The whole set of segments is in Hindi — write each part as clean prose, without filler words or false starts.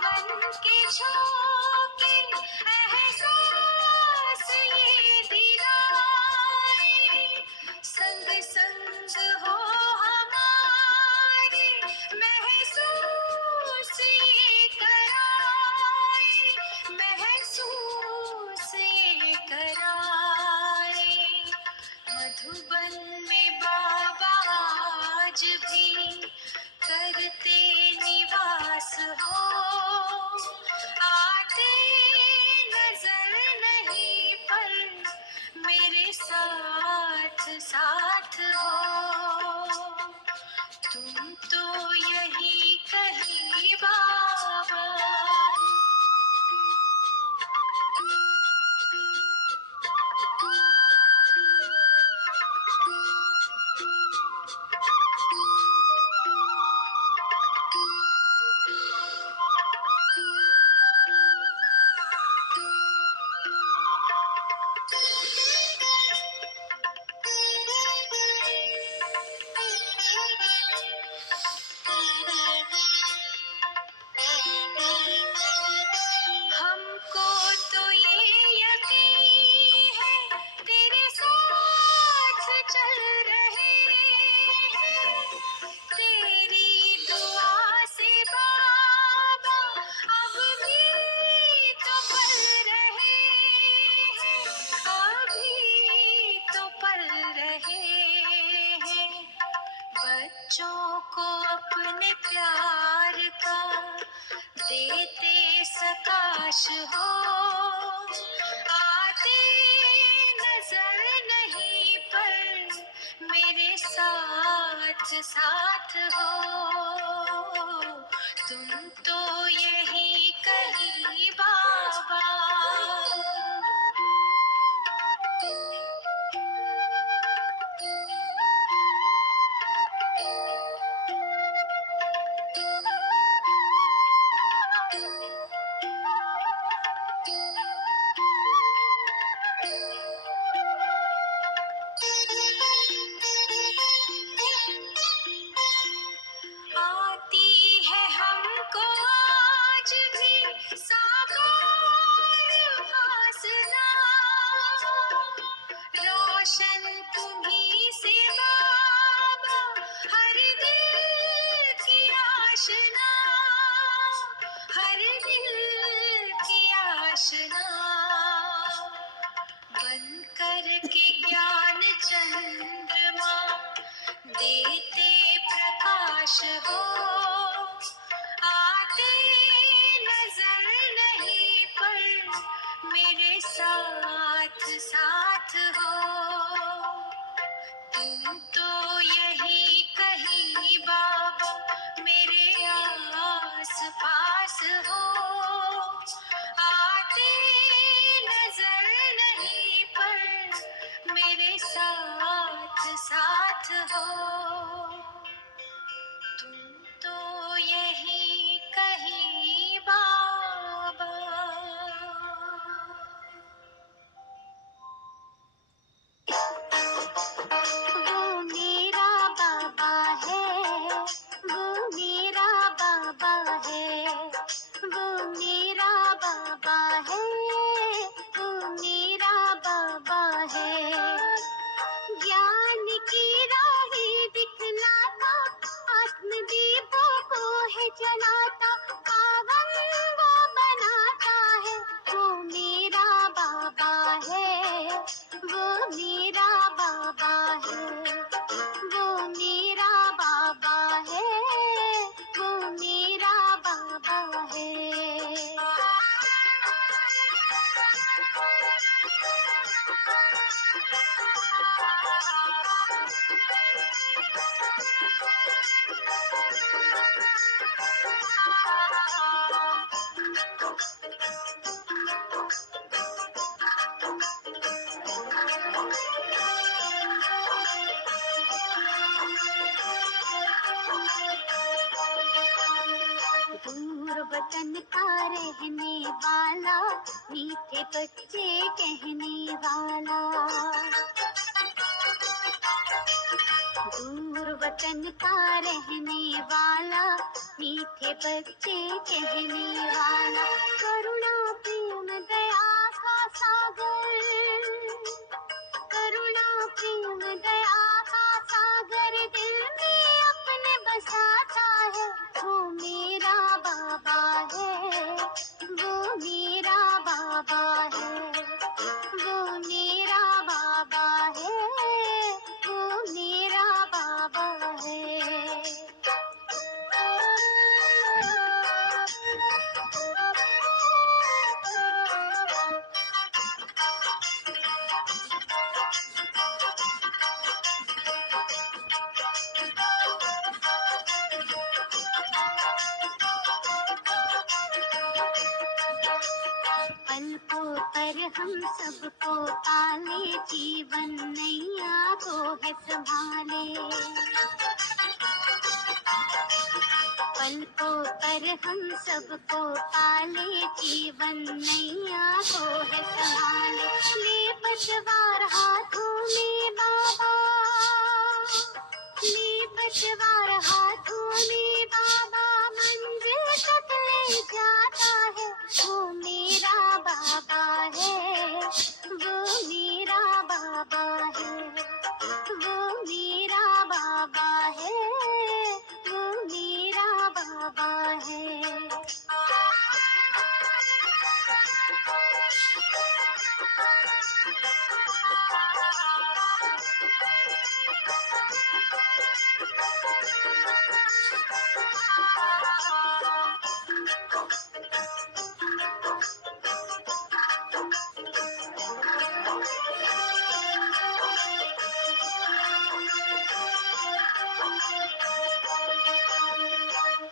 सावन के झोंके एहसास ये दिलाए, संग संग हो हमारे महसूस ये कराए, महसूस ये कराए। मधुबन में बाबा आज भी करते निवास हो, आते नजर नहीं पर मेरे साथ साथ हो। तुम तो यही कहीं बाबा। हमको तो ये यकीन है तेरे साथ चल रहे हैं, तेरी दुआ से बाबा अब भी तो पल रहे हैं, अभी तो पल रहे हैं। बच्चों को अपने प्यार का देते सकाश हो, आते नजर नहीं पर मेरे साथ साथ हो। तुम तो यही कहीं बाबा। आती है हमको आज भी साकार वासना, रोशन तुम्ही से बाबा हर दिल की आशना, हर दिल की आशना। बन कर के ज्ञान चंद्रमा देते प्रकाश हो, आते नजर नहीं पर मेरे साथ साथ हो। तुम तो यही कहीं बाबा मेरे आस पास हो, आते नजर नहीं पर मेरे साथ साथ हो। तुम तो यही कहीं बाबा। वो मेरा बाबा है, वो मेरा बाबा है, वो मेरा बाबा है, वो मेरा बाबा है। ज्ञान की राहें दिखलाता, आत्मदीपों को है जलाता, पावन वो बनाता है। वो मेरा बाबा है, वो मेरा बाबा है, वो मेरा बाबा है, वो मेरा बाबा है। दूर वतन का रहने वाला, मीठे बच्चे कहने वाला। दूर वतन का रहने वाला, मीठे बच्चे कहने वाला, करुणा प्रेम दया का सागर, करुणा प्रेम दया का सागर दिल में अपने बसाता है। वो मेरा बाबा है, वो मेरा बाबा है, वो मेरा बाबा है, वो मेरा बाबा है। पलकों पर हम सबको पाले, जीवन नैया को है संभाले। पलकों पर हम सबको पाले, जीवन नैया को है संभाले। ले पतवार हाथों में बाबा, ले पतवार हाथों में बाबा, मंजिल तक ले जाता है। वो मेरा बाबा है, वो मेरा बाबा है, वो मेरा बाबा है, वो मेरा बाबा है।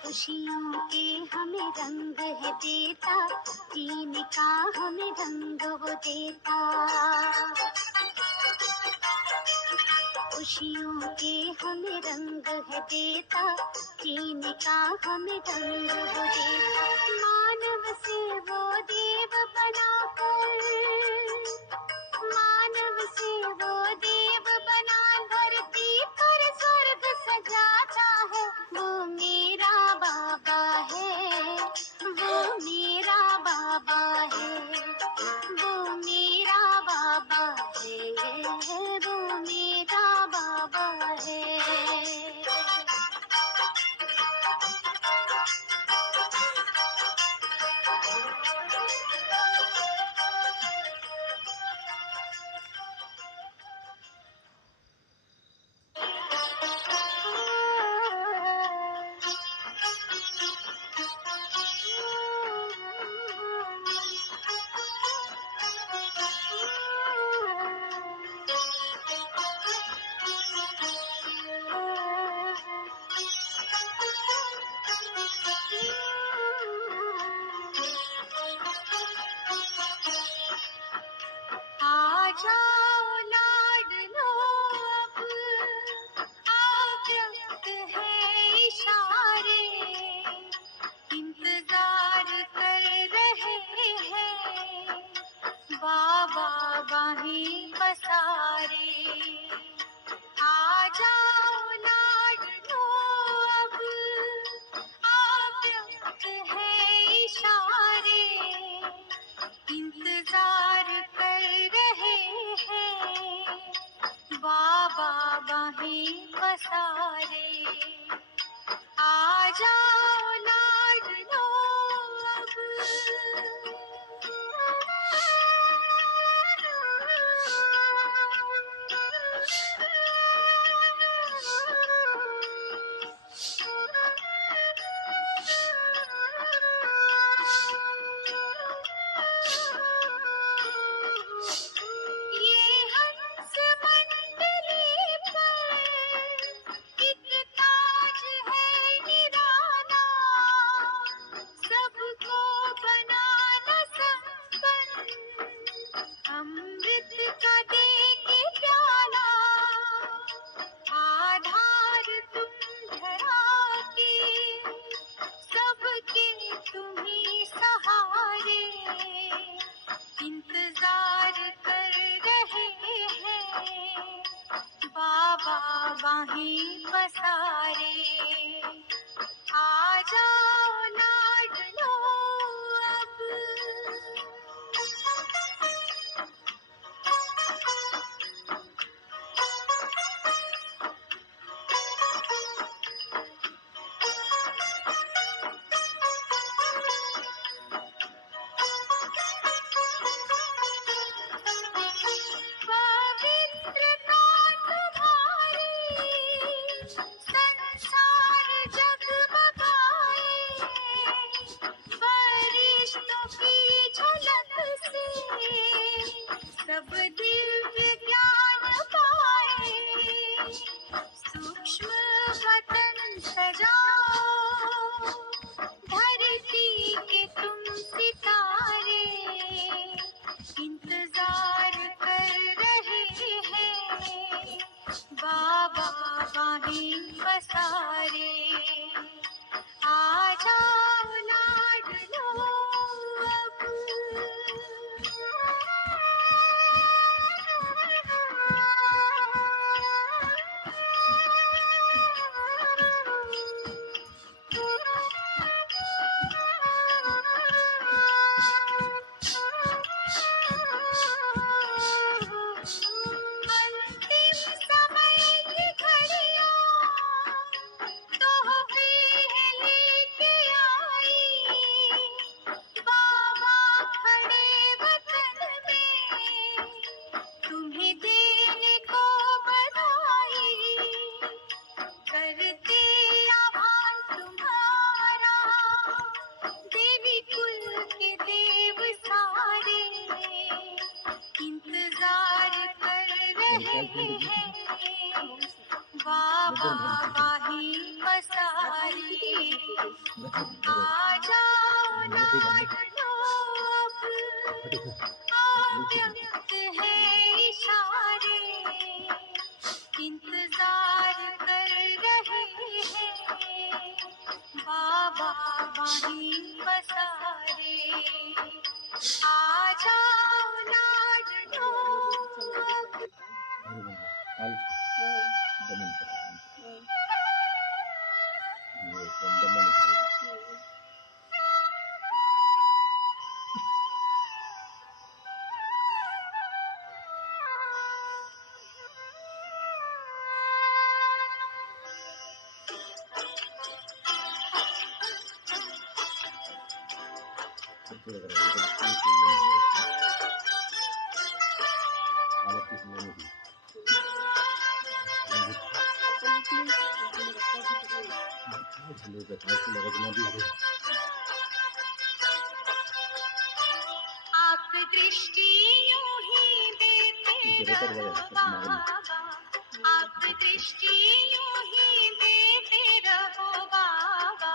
खुशियों के हमें रंग है देता, जीने का हमें रंग वो देता। खुशियों के हमें रंग है देता, जीने का हमें रंग वो देता। मानव से वो देव बनाकर, मानव से वो देव बना धरती पर स्वर्ग सजाता है। वो मेरा बाबा है, वो मेरा बाबा है, वो मेरा बाबा है, वो मेरा बाबा है। बाहें पसारे, आ जाओ लाडलो अब। पवित्रता तुम्हारी संसार जगमगाए, फरिश्तों की झलक से सब दिव्य ज्ञान पाए। सूक्ष्म वतन सजाओ, धरती के तुम सितारे इंतजार कर रहे हैं, बाबा बाहें पसारे, आ जाओ लाडलो अब। अंतिम समय की घड़ियां तोहफे है लेके आई, बाबा खड़े वतन में तुम्हें देने को बधाई। करते आभार तुम्हारा देवी कुल के देव सारे, इंतजार कर रहे हैं, बाबा बाहें पसारे, आ जाओ लाडलो अब। अव्यक्त है इशारे, इंतजार कर रहे हैं, बाबा बाहें पसारे, आ जाओ लाडलो अब। आप दृष्टि यूं ही देते रहो बाबा, आप दृष्टि यूं ही देते रहो बाबा,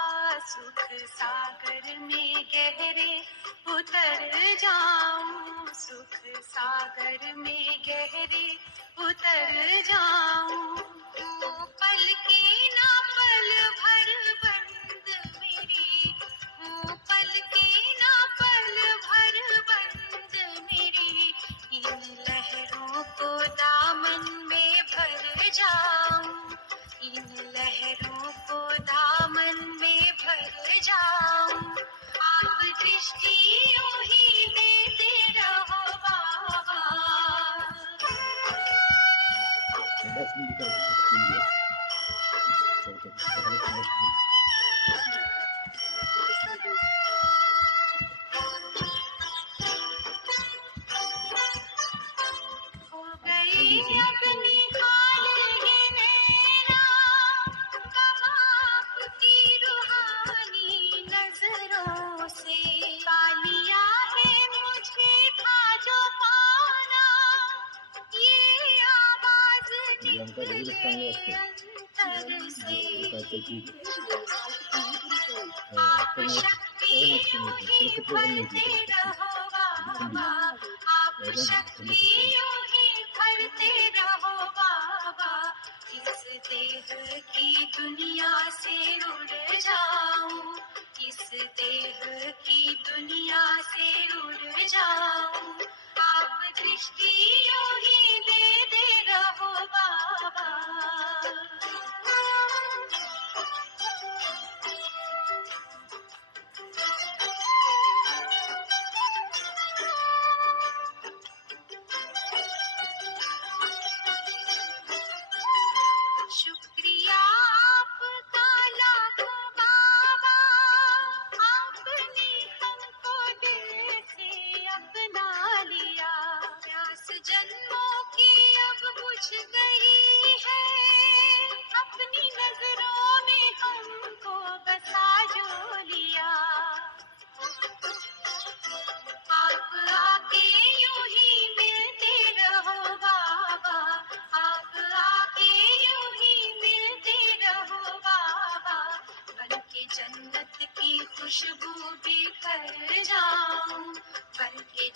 सुख सागर में गहरे उतर जाऊं, सुख सागर में गहरे उतर जाऊं। पल की ना पल भर बंद मेरी, पल की ना पल भर बंद मेरी, इन लहरों को दामन में भर जाऊं, इन लहरों को दामन में भर जाऊं। आप दृष्टि यूं ही देते रहो बाबा। हो गई अपनी हाल ये नैना, बाबा की रूहानी नजरों से पा लिया है मुझे था जो पाना, ये आवाज निकले अंतर से। आप शक्ति यूं ही भरते रहो बाबा, आप शक्ति यूं ही भरते रहो बाबा, इस देह की दुनिया से उड़ जाऊं, इस देह की दुनिया से उड़ जाऊं। आप दृष्टि यूं ही दे रहो बाबा।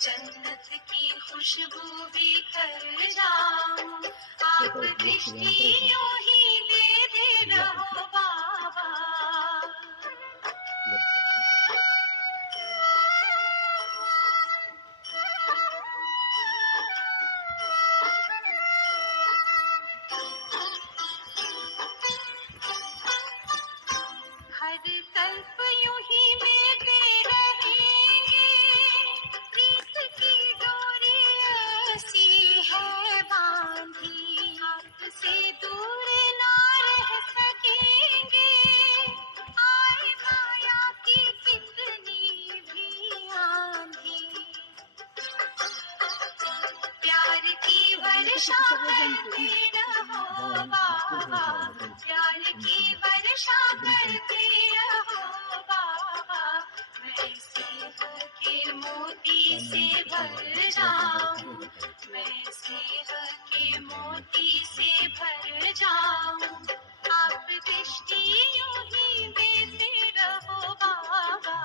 जन्नत की खुशबू भी कर जाऊं। आप दृष्टि यूं ही देते रहो बाबा। हर कल्प यूं ही लेते रहेंगे, प्रीत की डोरी ऐसी है बांधी, आपसे दूर ना रह सकेंगे। आए माया की कितनी भी आंधी, प्यार की वर्षा करते रहो बाबा, प्यार की वर्षा करते रहो बाबा। मैं स्नेह के मोती से भर जाऊं, मैं स्नेह के मोती से भर जाऊं। आप दृष्टि यूं ही देते रहो बाबा,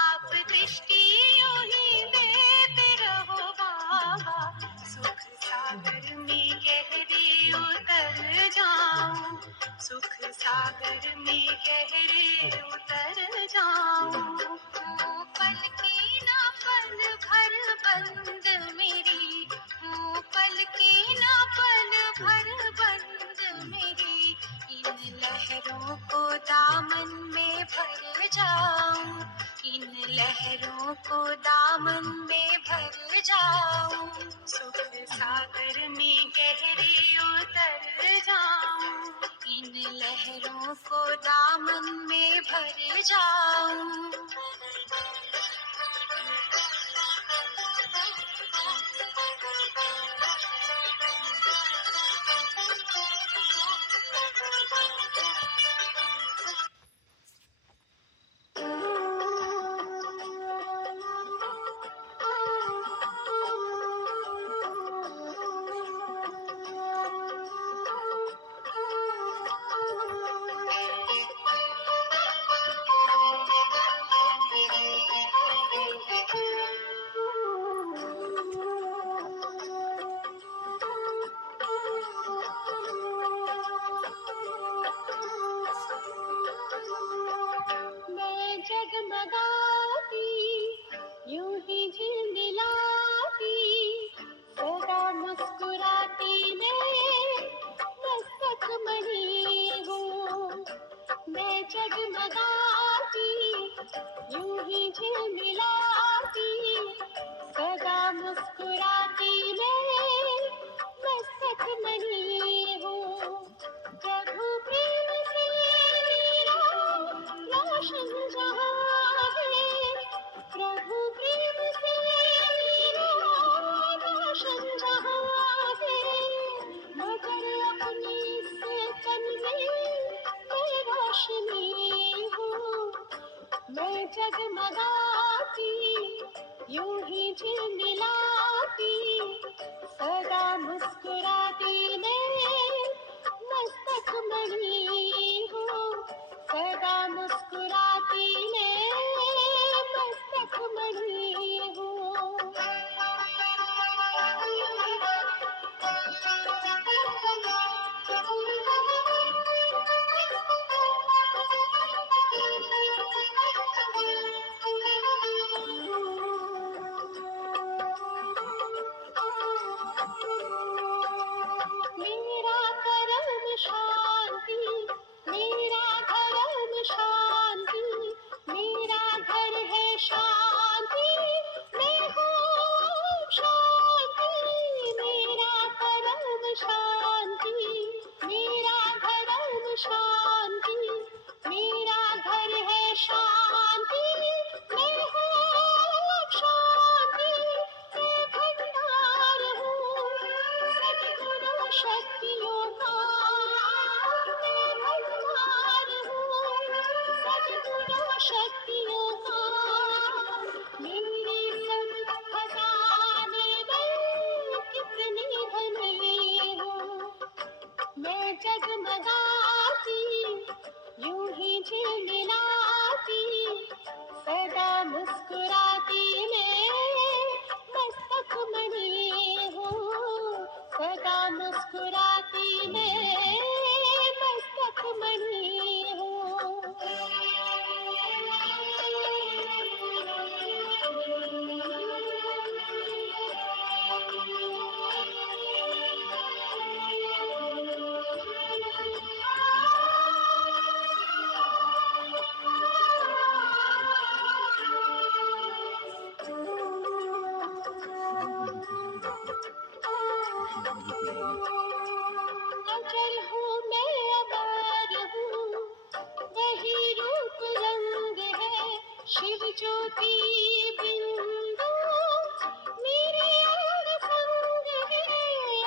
आप दृष्टि यूं ही देते रहो बाबा। सुख सागर में गहरे उतर जाऊं, सुख सागर में गहरे उतर जाऊं। वो पल की ना पल भर बंद मेरी, वो पल की ना पल भर बंद मेरी। इन लहरों को दामन में भर जाऊं, इन लहरों को दामन में भर जाऊं। सुख सागर में गहरे उतर जाऊं, इन लहरों को दामन में भर जाऊं। मैं जगमगाती यूं ही झिलमिलाती, सदा मुस्कुराती मैं मस्तक मणि हूँ। मैं जगमगाती यूं ही झिलमिलाती, सदा मुस्कुराती मैं मस्तक मणि हूँ। प्रभु प्रेम से मेरा रोशन जहाँ है, प्रभु प्रेम से मेरा रोशन जहाँ है। मगर अपनी इस तन में मैं रोशनी हूँ। मैं जगमगाती यूं ही झिलमिलाती, सदा मुस्कुराती मैं मस्तक मणि हूँ। सदा मुस्कुराती मैं मस्तक मणि हूँ। ज्योति बिंदु मेरे अंग संग है,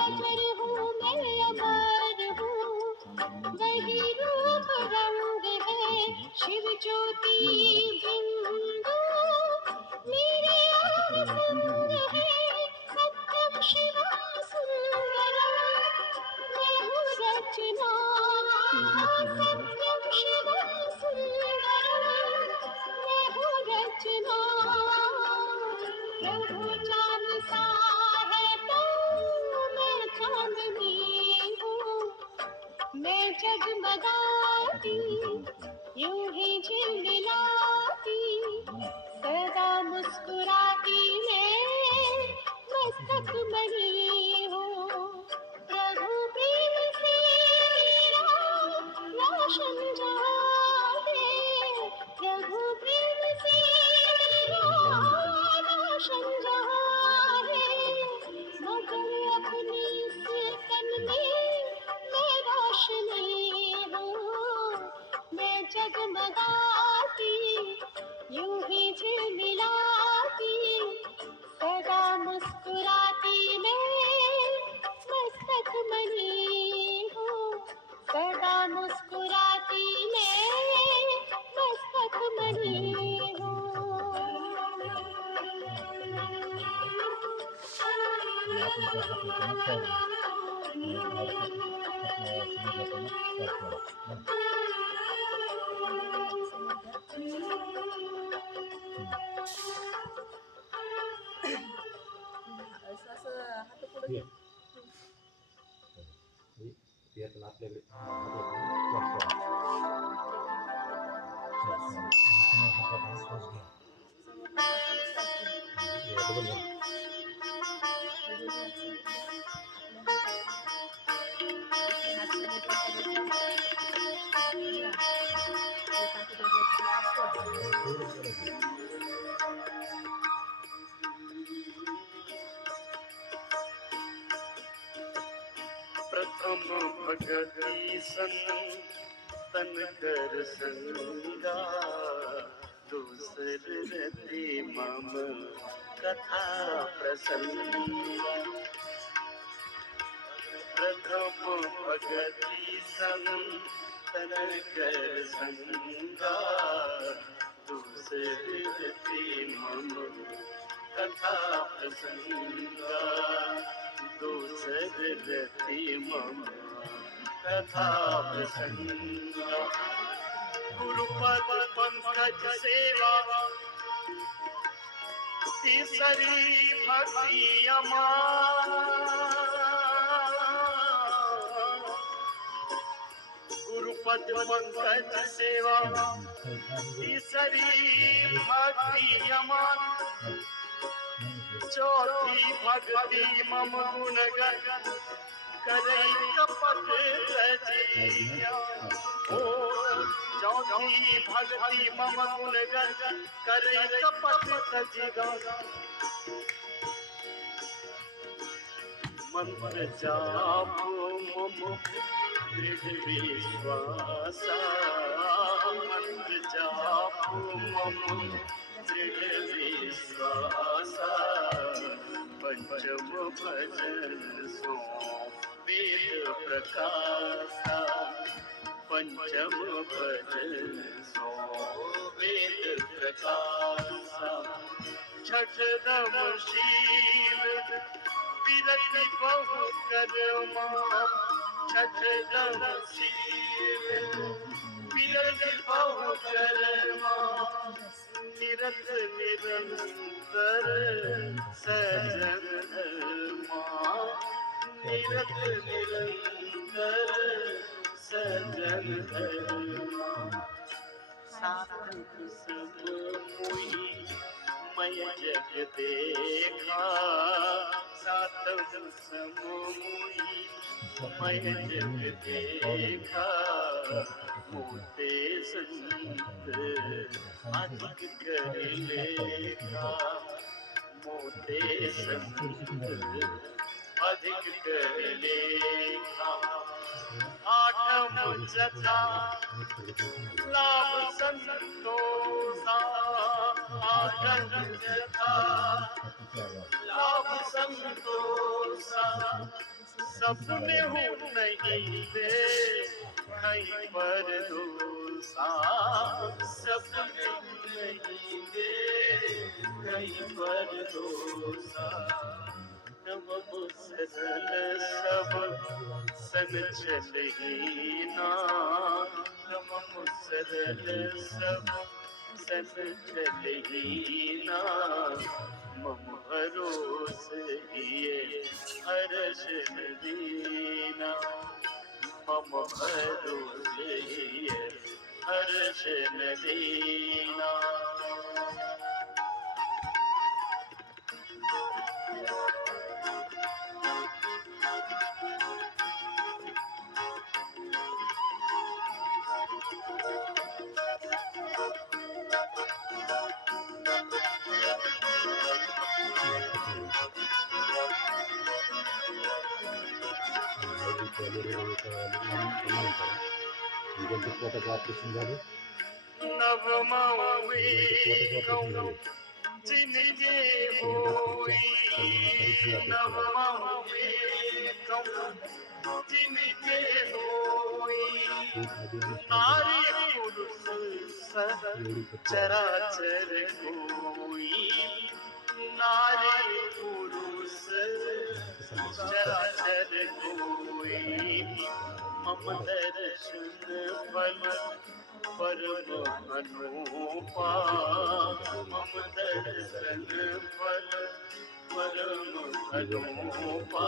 अजर हूँ मैं अमर हूँ, वही रूप रंग है। शिव ज्योति बिंदु मेरे अंग संग है, सत्यम शिवम सुंदरम मैं हूँ रचना, सत्यम शिवम सुंदरम मैं हूँ रचना। प्रभु चांद सा है तो मैं चांदनी हूँ, मैं जगमगाती यूं ही झिलमिलाती, सदा मुस्कुराती मैं मस्तक मणि हूँ। प्रभु प्रेम से मेरा रोशन जहाँ है, प्रभु प्रेम से मेरा रोशन जहाँ है, मगर अपनी इस तन में मैं रोशनी हूँ, मैं जगमगाती यूं ही झिलमिलाती, सदा मुस्कुराती मैं मस्तक मणि हूँ, सदा मुस्कुराती मैं मस्तक मणि प्रथम भगति संतन कर संगा, दूसर रति मम कथा प्रसंगा। प्रथम भगति संतन कर संगा, दूसर रति मम कथा प्रसंगा, दूसर रति मम कथा प्रसंगा। गुरुपद पंकज सेवा तीसरी भक्ति अमां, गुरुपद पंकज सेवा तीसरी भक्ति अमां, चौथी भक्ति मम गुणगण करे कपट रचिया। ओ चौथी भक्ति मम गुणगण करे कपट रचिया। मंत्र जापो मम दृढ़ विश्वासा, मंत्र जापो मम दृढ़ विश्वासा। पंचम भजन सो वेद प्रकाशा, पंचम भजन सो वेद प्रकाशा। छठम शील विरति बहु कर्मा, छठम शील विरति बहु कर्मा। निरत निरंतर सजन धर्मा, निरत निरंतर सजन धर्मा। साधक सब मोहि मैं जग देखा, साधक सब मोहि मैं जग देखा। मोते संत अधिक कर लेखा, मोते संत अधिक कर लेखा। आठम जथा लाभ संतोषा, आनंद था लाभ संतोषा सपने हो नहीं दे कहीं पर दोसा सपने नहीं दे कहीं पर दोसा नव मुसरल सब सन चलही ना नव मुसरल सब सन चलही ना मम भरोस हिये हर्ष दीना मम भरोस हिये हर्ष दीना नवमावे कौनो जिनके होई नवमावे कौनो जिनके होई नारी पुरुष सह चराचर कोई नारी पुरुष चराचर कोई मम दर्शन फल परम अनुपा मम दर्शन फल परम अनुपा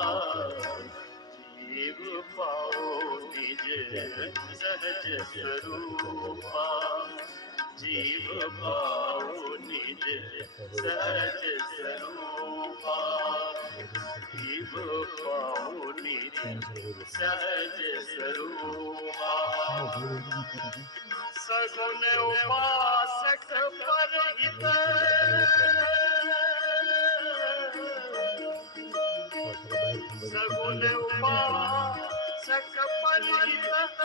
जीव पाओ निज सहज स्वरूपा जीव पाओ निज सहज स्वरूपा जीव पाओ निज सहज स्वरूपा सगुण उपासक परहित सगुण उपासक परहित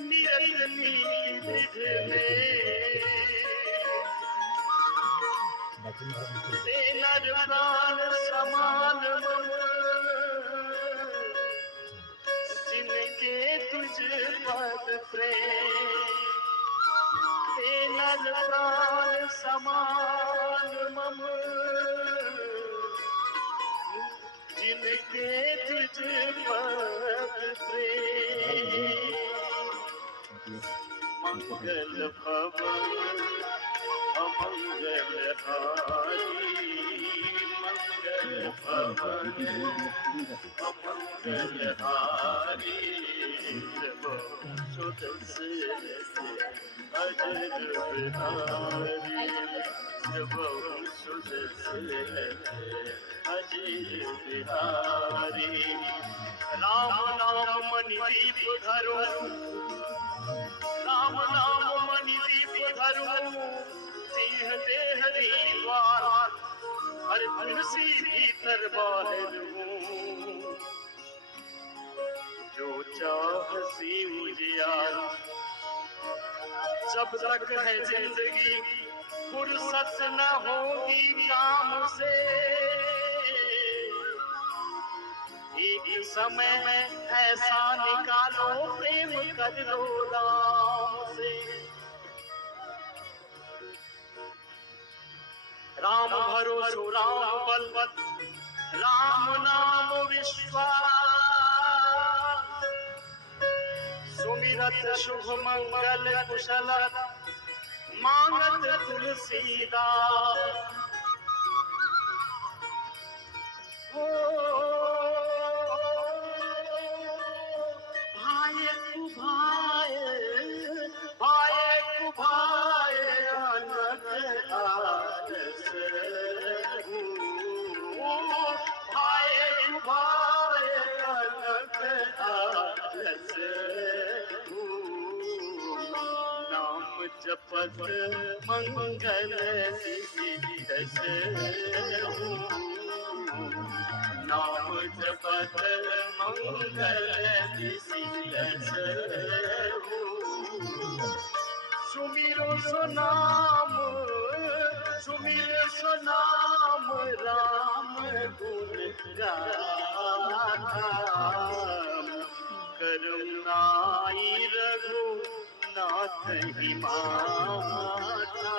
निरत निधिध में नर प्राण समान जिनके तुझ पद प्रेम नर प्राण समान मम जिनके तुझ पद प्रेम मंगल भवन अमंगल हारी मंगल भवन अमंगल हारी सुदस अजर बिहारी सुदस अजर बिहारी राम नाम मणि दीप धरो राम नाम मणि दीप धरो सिंह देह दीवार हर तुलसी भीतर बाहर हूँ जो चाहसी उजियार जब तक है जिंदगी फुर्सत न होगी काम से एक समय ऐसा निकालो प्रेम कर लो राम से राम भरोसो राम बल राम नाम विश्वास सुमिरत शुभ मंगल कुशल मांगत तुलसीदास हो भाई कुभाए भाई कुभाए अनक आरस भाई कुभाए अनक आरस नाम जपत मंगल दस नाम जपत मंगल दस सुमिरो सो नाम, सुमिरो सो नाम, राम गुण गाथा। करुणाई रघुनाथ ही माता,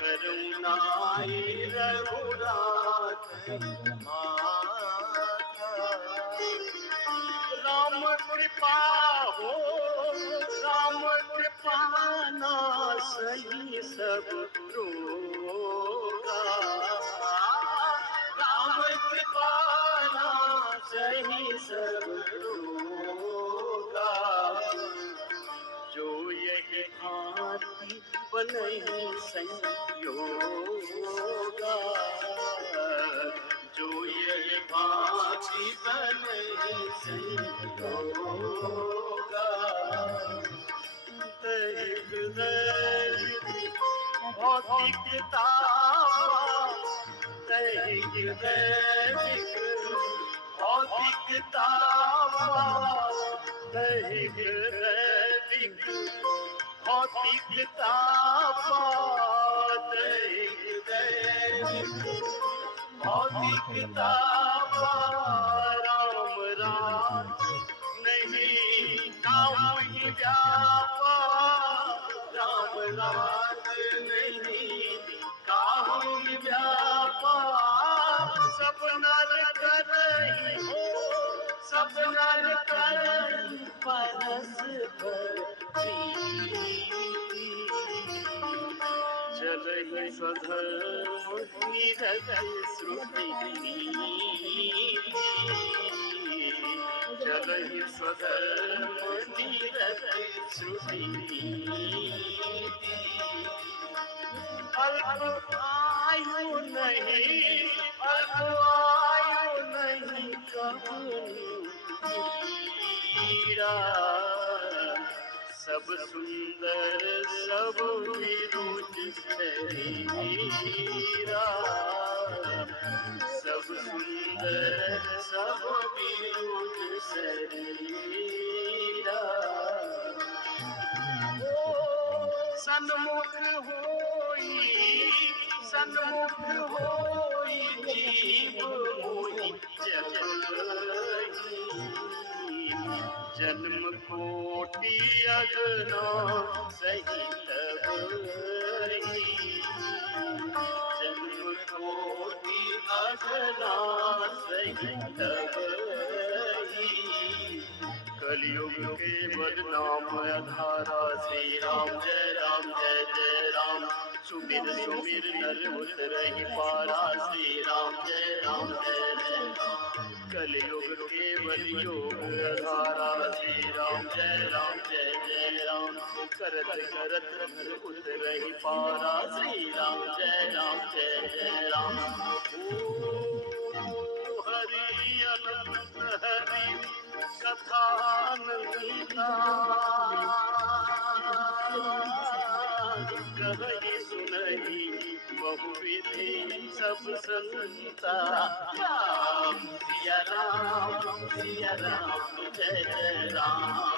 करुणाई रघुनाथ माता। राम कृपा हो, राम कृपा नासही सब रोगा। राम कृपा नासही सब रोगा। जो यही भांति बनहि संयोगा, जो यही भांति बनहि संयोगा। दैहिक दैहिक भौतिकता, दैहिक दैहिक भौतिकता, दैहिक दैहिक भौतिकता, दैहिक दैहिक भौतिकता। राम राम नहीं काम ही व्यापा, राम राम नहीं काम ही व्यापा। सब नर करहि हो, सब नर करहि परस्पर चलहि स्वधर्म निरति श्रुति, चलहि स्वधर्म निरति श्रुति। अल्प आयु नहीं, अल्प आयु नहीं कहूँ हीरा। सब सुंदर सब विरुज शरीरा, सब सुंदर सब विरुज शरीरा। सन्मुख होई, सन्मुख होई जीव मोहि जगहि। जन्म कोटि अगना सहित बही, जन्म कोटि अगना सहित बही। कलियुग केवल नाम आधारा, श्री राम जय राम जय जय राम। सुमिर सुमिर नर उतरहि पारा, श्री राम जय राम जय जय राम। कलियुग केवल योग आधारा, श्री राम जय जय राम। करत करत नर उतरहि पारा, श्री राम जय जय राम। ओ हरि अनंत हरि कथानंदा, कहि सुनहि बहुविधि सब संता। राम सिया राम जय जय राम,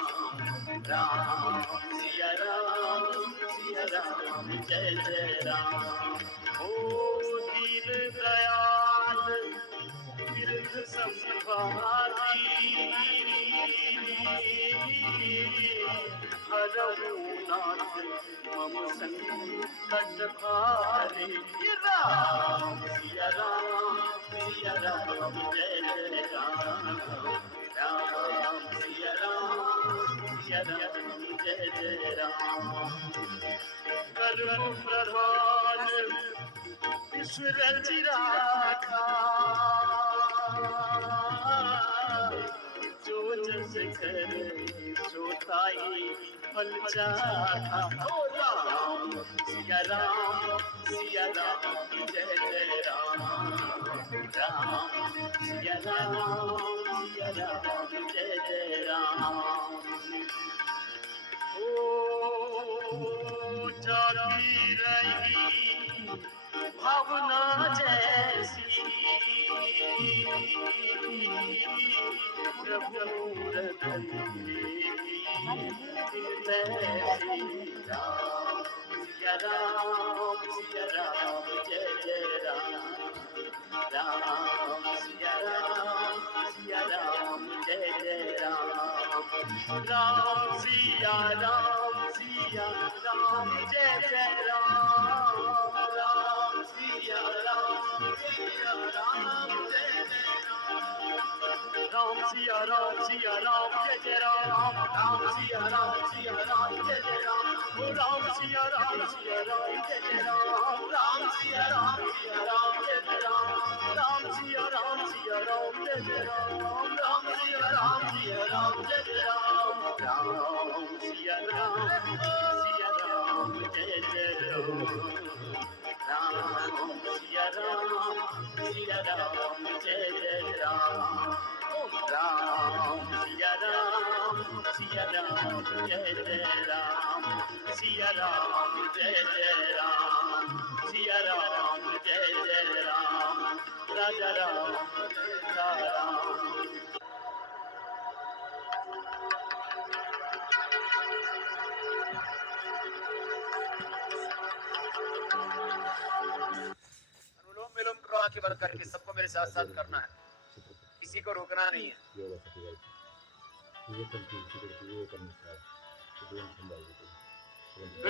राम सिया राम जय जय राम। ओ दीन दयाल बिरध संभारी, हरहु नाथ मम संकट भारी। राम सिया राम जय जय राम, राम सिया राम जय जय राम। कर्म प्रधान विश्व रचिराखा, जो जस करे सो ताई फल चाखा। ओ राम सिया राम जय जय राम, राम सिया राम जय जय राम। ओ जाती रही भावना जैसी, प्रभु तैसी राम सिया राम सिया राम जय जय राम राम सिया राम जय जय राम राम सिया राम जय जय राम राम सिया राम जय जय राम सिया राम जय जय राम राम सिया राम जय जय राम ओ राम सिया राम जय जय राम राम सिया राम जय जय राम राम सिया राम जय जय राम राम सिया राम जय जय राम राम सिया राम जय जय राम राम सिया राम जय जय राम राम सिया राम जय जय राम सिया राम जय जय राम सिया राम जय जय राम राजा राम अनुलोम विलोम करो, आंखें बंद करके सबको मेरे साथ साथ करना है, किसी को रोकना नहीं है।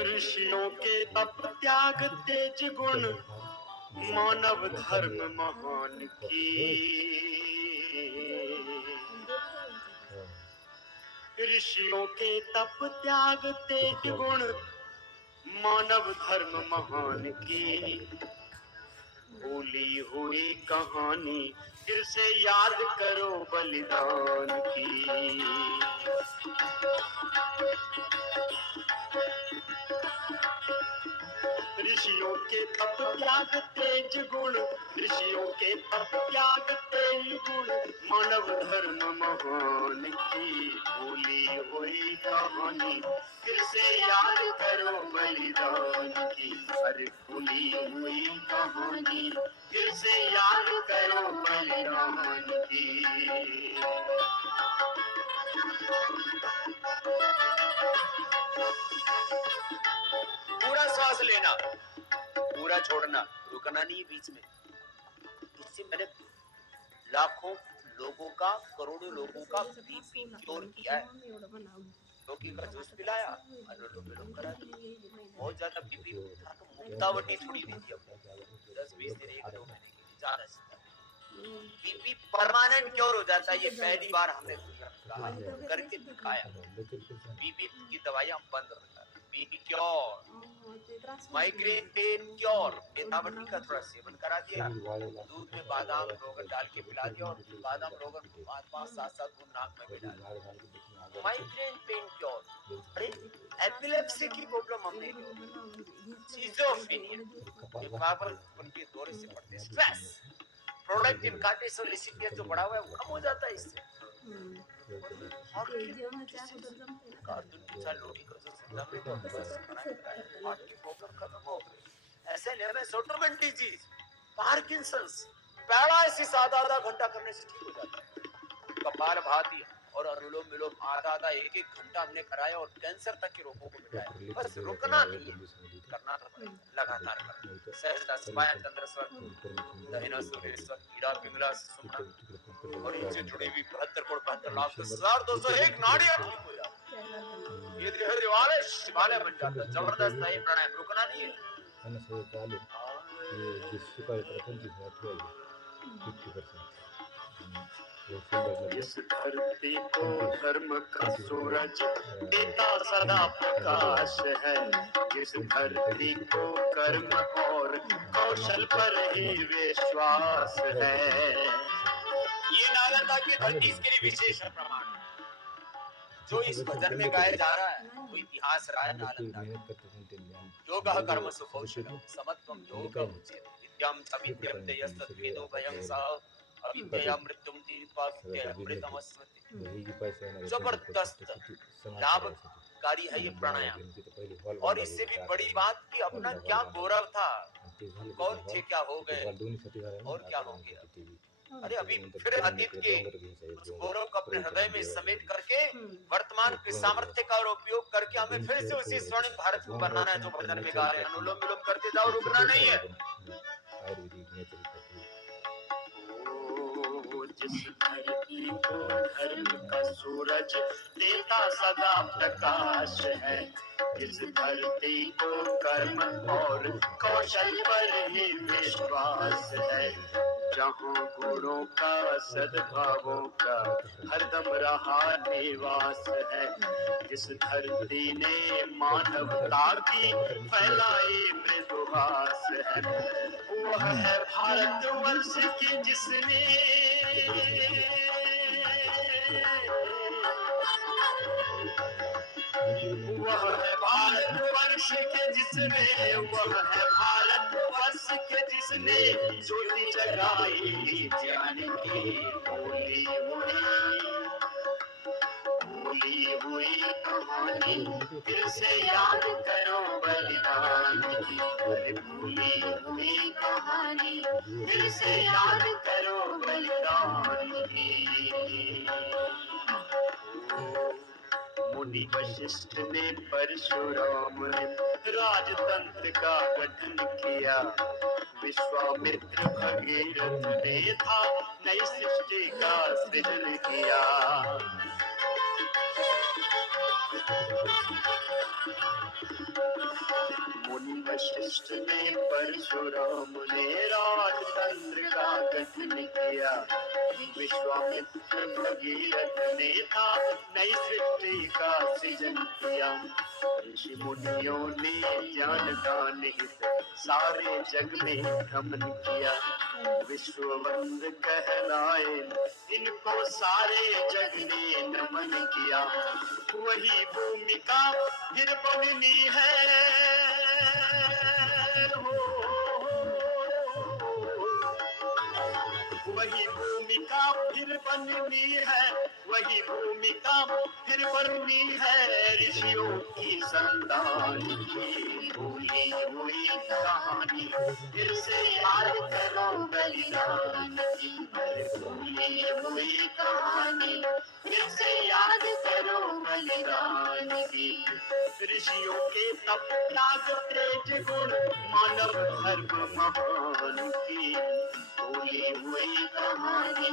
ऋषियों के तप त्याग तेज गुण मानव धर्म महान की ऋषियों के तप त्याग तेज गुण मानव धर्म महान की भूली हुई कहानी फिर से याद करो बलिदान की ऋषियों के तप त्याग तेज गुण ऋषियों के तप त्याग तेज गुण मानव धर्म महान की भूली हुई कहानी फिर से याद करो बलिदान की अरे भूली हुई कहानी फिर से याद करो बलिदान की पूरा श्वास लेना, पूरा छोड़ना, रुकना नहीं बीच में। इससे मैंने लाखों लोगों का, करोड़ों लोगों का बीपी क्योर किया है। लौकी का जूस पिलाया, अनुलोम विलोम करा दिया, बहुत ज्यादा बीपी था तो मुक्तावटी थोड़ी दी थी हमने, 10-20 दिन 1-2 महीने के लिए ज्यादा से बीपी परमानेंट क्योर हो जाता है। ये पहली बार हमने करके दिखाया। बीपी की दवाइयां बंद रखता है, BP cure, migraine pain cure, मेथावटी का थोड़ा सेवन करा दिया, दूध में बादाम रोगन डाल के पिला दिया और बादाम रोगन 5-7 दूध नाक में मिला दिया, माइग्रेन पेन क्योर। अरे एपिलेप्सी की प्रॉब्लम हमने, सिजोफ्रेनिया, ये पागलपन के दौरे से पड़ते, स्ट्रेस, प्रोडक्टिव कार्डियोलिसिटिया जो बढ़ा हुआ है वो कम हो जाता है इससे। ऐसे ऑटोमेटिक डिजीज, पार्किंसंस, पैरालिसिस आधा घंटा करने से ठीक हो जाता है। कपाल भाती और अनुलोम विलोम आधा 1-1 घंटा हमने कराया और कैंसर तक के रोगों को मिटाया। बस रुकना नहीं है, करना तो लगातार करना। सहजता स्पायन तंत्र स्वर दहिना सूर्यस्वर ईड़ा पिंगला सुमना और इनसे जुड़ी हुई 72,72,10,201 नाड़ियां ठीक हो जाती। ये देह शिवालय बन जाता है। जबरदस्त है प्राणायाम, रुकना नहीं है। इस धरती को धर्म का सूरज देता सदा प्रकाश है। इस धरती को कर्म और कौशल पर ही विश्वास है। ये नालंदा की धरती इसके लिए विशेष प्रमाण है। जो इस भजन में गाया जा रहा है वो इतिहास रहा है नालंदा। योगः कर्मसु कौशलम समत्वम योगम उच्यते विद्यां च विद्यं यस्तद्वेदो भयं सः अविद्या मृत्युम तीर्थाख्य अमृतमस्मृति। जबरदस्त लाभकारी है ये प्राणायाम। और इससे भी बड़ी बात कि अपना क्या गौरव था, कौन थे क्या हो गए और क्या होंगे। अरे अभी फिर अतीत के उस गौरव को अपने हृदय में समेट करके वर्तमान के सामर्थ्य का और उपयोग करके हमें फिर से उसी स्वर्णिम भारत को बनाना है जो भजन में गा रहे हैं। अनुलोम विलोम करते जाओ, रुकना नहीं है। जिस धरती को धर्म का सूरज देता सदा प्रकाश है, जिस धरती को कर्म और कौशल पर ही विश्वास है, जहाँ गुणों का सद्भावों का हरदम रहा निवास है, जिस धरती ने मानवता की फैलाई मृदुभास है, वह है भारतवर्ष की जिसने वह है भारतवर्ष के जिसने वह है भारतवर्ष के जिसने ज्योति जगाई ज्ञान की भूली हुई कहानी फिर से याद करो बलिदान की, भूली हुई कहानी फिर से याद करो बलिदान की। मुनि वशिष्ठ ने परशुराम ने राजतंत्र का गठन किया, विश्वामित्र भगीरथ ने था नई सृष्टि का सृजन किया। मुनि वशिष्ठ ने परशुराम ने राजतंत्र का गठन किया, विश्वामित्र भगीरथ ने था नई सृष्टि का सृजन किया। ऋषि मुनियों ने ज्ञान दान हित सारे जग में भ्रमण किया, विश्ववंद कहलाए इनको सारे जग ने नमन किया। वही भूमिका फिर बननी है वही भूमिका फिर बननी है, वही भूमिका फिर बननी है, ऋषियों की संतान की भूली हुई कहानी फिर से याद करो बलिदान की, भूली हुई कहानी फिर से याद करो बलिदान की। ऋषियों के तप त्याग तेज गुण मानव धर्म महान की, भूली हुई कहानी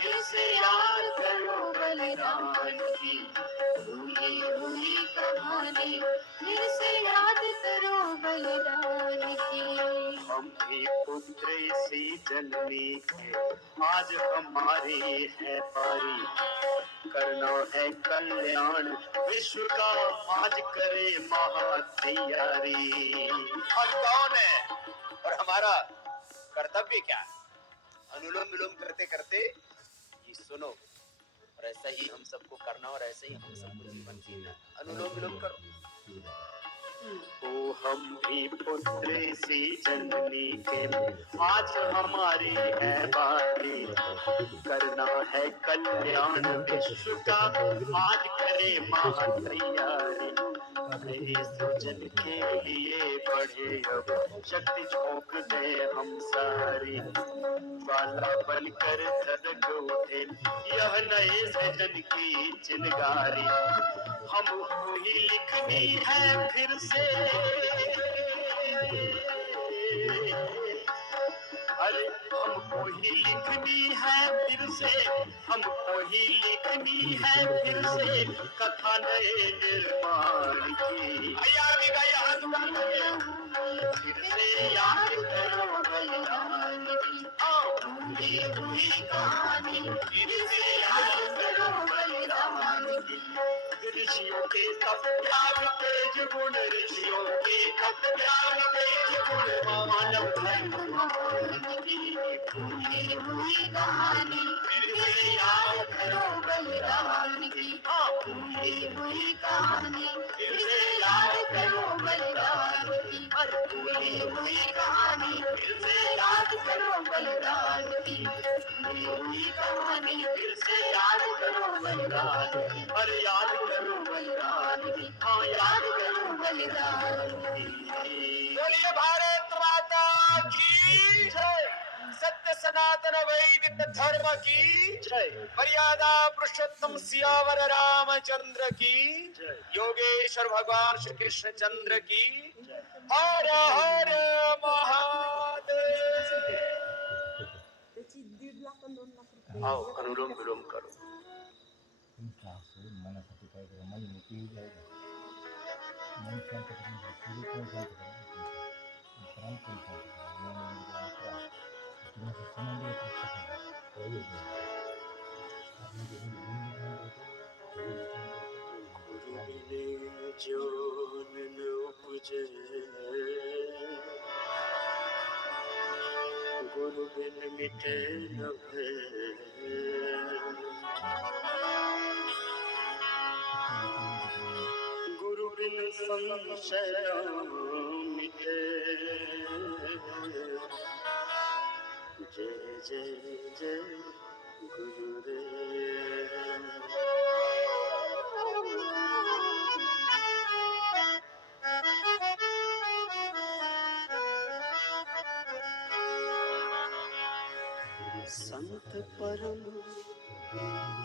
फिर से याद करो बलिदान की, भूली हुई कहानी फिर से याद करो बलिदान की। हम भी पुत्र इसी जननी के आज हमारी है बारी, करना है कल्याण विश्व का आज करे महातैयारी। हम कौन है और हमारा कर्तव्य क्या है? अनुलोम विलोम करते करते ये सुनो, और ऐसा ही हम सबको करना और ऐसे ही हम सबको जीवन जीना। अनुलोम विलोम करो। ओ हम भी पुत्र इसी जननी के आज हमारी है बारी, करना है कल्याण विश्व का आज करे महातैयारी। नए सृजन के लिए बढ़े अब शक्ति झोंक दे हम सारी, ज्वाला बनकर धधक उठे यह नए सृजन की चिनगारी। हमको ही लिखनी है फिर से अरे हमको ही लिखनी है फिर से, हमको ही लिखनी है फिर से कथा नए निर्माण की। फिर से याद करो बलिदान की, भूली हुई कहानी फिर से याद करो बलिदान की। ऋषियों के तप त्याग तेज गुण, ऋषियों के तप त्याग तेज गुण मानव धर्म महान की, भूली हुई कहानी फिर से याद करो बलिदान की, भूली हुई कहानी फिर से याद करो बलिदान की, भूली हुई कहानी फिर से याद करो बलिदान की, भूली हुई कहानी फिर से याद करो बलिदान की। अरे याद करो बलिदान की, हाँ याद करो बलिदान की। बोलिए भारत माता की जय। सत्य सनातन वैदिक धर्म की जय मर्यादा पुरुषोत्तम सियावर रामचंद्र की जय योगेश्वर भगवान श्री कृष्ण चंद्र की जय हर हर महादेव। आओ अनुलोम विलोम करो। मनासाठी काय करा मन मोठी जायगा मन शांत करून शरीर पण शांत करा प्राण पण शांत करा मन इंद्रिय करा तुम्हाला समाधी एक लक्ष करा प्रयोग आपली जमीन भूमी शांत होते शरीर शांत होते गुरु बिने ज्ञान न उपजे गुरु बिन मिटे न भय गुरु बिन संशय मिटे जय जय जय गुरुदेव संत परम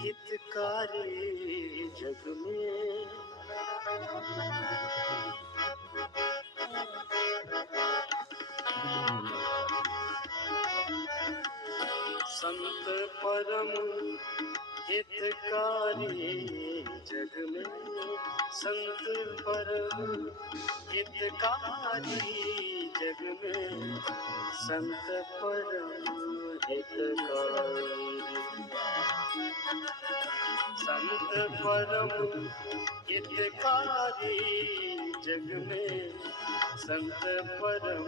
हितकारी जग में संत परम हितकारी जग में संत परम हितकारी जग में संत परम हितकारी संत परम हितकारी जग में संत परम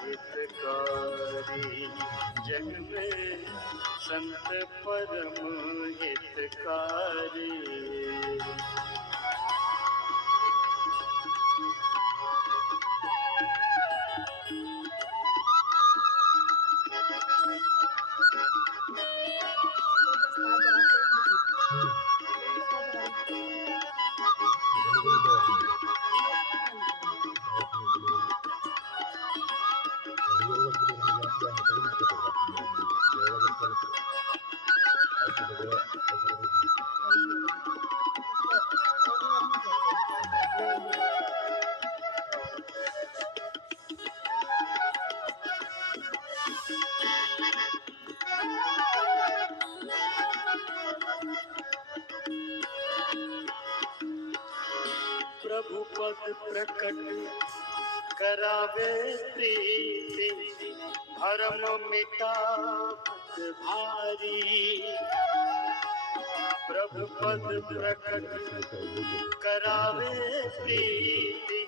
हितकारी जग में संत परम हितकारी प्रभु पद प्रकट करावे प्रीति भरम मिटावत भारी प्रभु पद प्रकट करावे प्रीति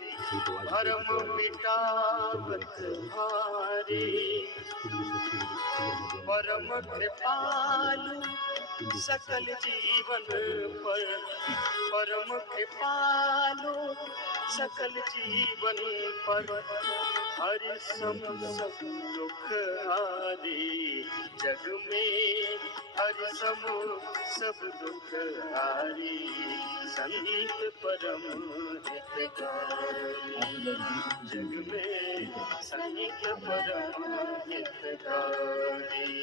भरम मिटावत भारी परम कृपालु सकल जीवन पर परम कृपालु सकल जीवन पर हरि सम सब दुख हारी जग में हरि सम सब दुख हारी संत परम हितकारी जग में संत परम हितकारी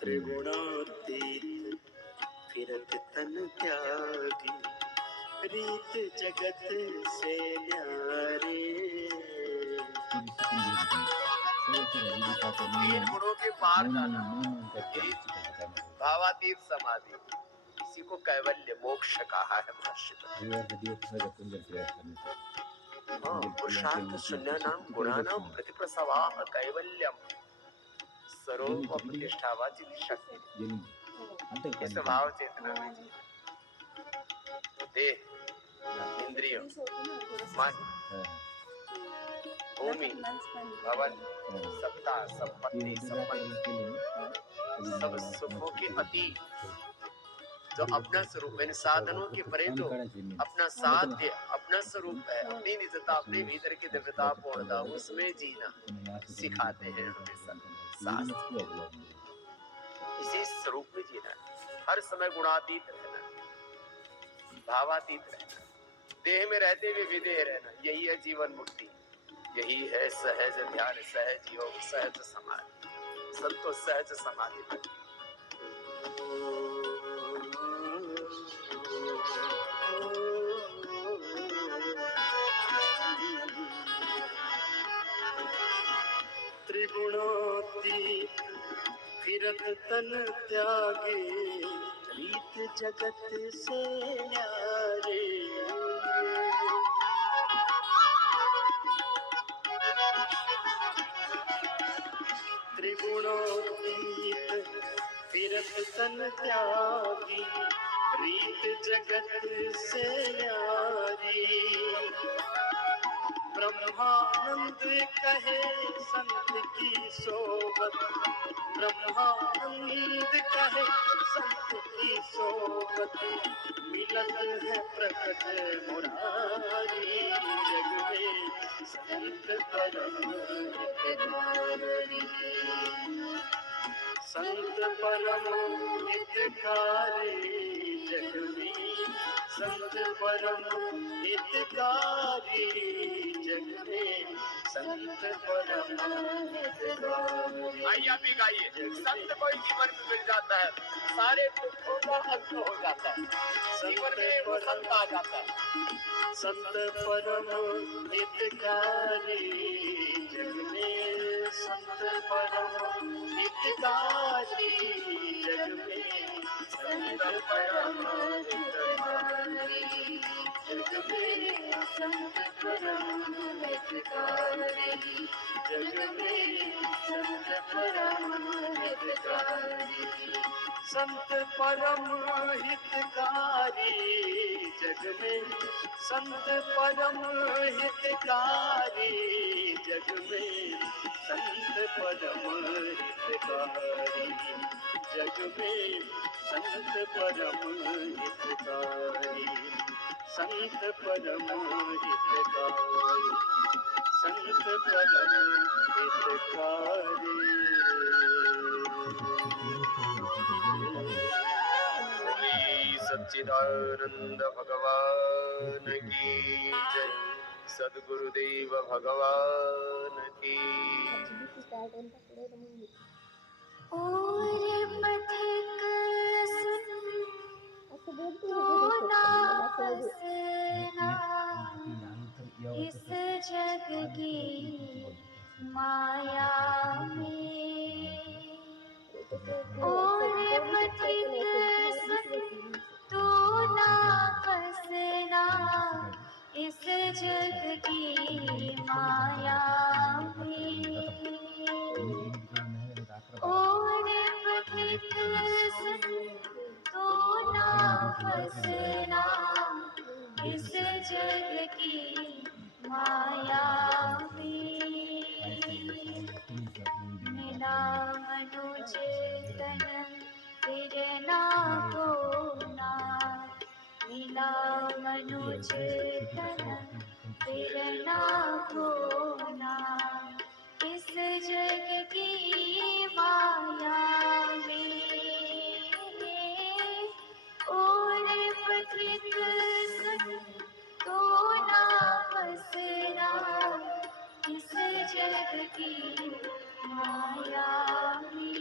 त्रिगुणातीत फिरत तन त्यागी रीत जगत से न्यारे तीन गुणों के पार जाना भावातीत समाधि इसी को कैवल्य मोक्ष कहा है महर्षि। पुरुषार्थ शून्यानां गुणानां प्रतिप्रसवाः कैवल्यम स्वरूप प्रतिष्ठावा चित्त शक्ति इस भाव चेतना में देह इंद्रियों मन भूमि, भवन, सत्ता, संपत्ति, संपत्ति, सब सुखों के अतीत जो अपना स्वरूप है, साधनों के परे जो अपना साध्य, अपना स्वरूप है, अपनी निजता, अपने भीतर की दिव्यता, पूर्णता, उसमें जीना सिखाते हैं हमें शास्त्र। इसी स्वरूप में जीना, हर समय गुणातीत रहना, भावातीत रहना, देह में रहते हुए विदेह रहना, यही है जीवन मुक्ति, यही है सहज ध्यान, सहज योग, सहज समाधि, संतो सहज समाधि तक। त्रिगुणातीत फिरत तन त्यागे, रीत जगत से न्यारे। त्रिगुणातीत फिरत तन त्यागी, रीत जगत से न्यारी। ब्रह्मानंद कहे संत की सोबत, ब्रह्मानंद कहे संत की सोबत, मिलत है प्रकट मुरारी। जग में संत परम हितकारी, संत परम हितकारी। जग में संत परम हितकारी, जग में संत परम हितकारी। आइए आप भी गाइए। संत कोई जीवन में मिल जाता है, सारे दुखों का अंत हो जाता है, जीवन में वो संत आ जाता है। संत परम हितकारी, जग में संत परम हितकारी। जग में संत परम हितकारी, जग में संत परम हितकारी। जग में संत परम हितकारी, संत परम हितकारी। जग में संत परम हितकारी, जग में संत परम हितकारी। जग में संत परम हितकारी, संत परम हितकारी, संत परम हितकारी। सच्चिदानंद भगवान की जय, सद्गुरुदेव भगवान की। और पथिक सुन तो ना फंसना इस जग की माया में। और पथिक सुन तो ना फंसना इस जग की माया में। और पथिक सुन तो ना फंसना इस जग की माया में। मिला मनुज तन फिर ना होना, मिला मनुज तन फिर ना होना इस जग की माया में। और पथिक सुन तो ना फंसना इस जग की माया में।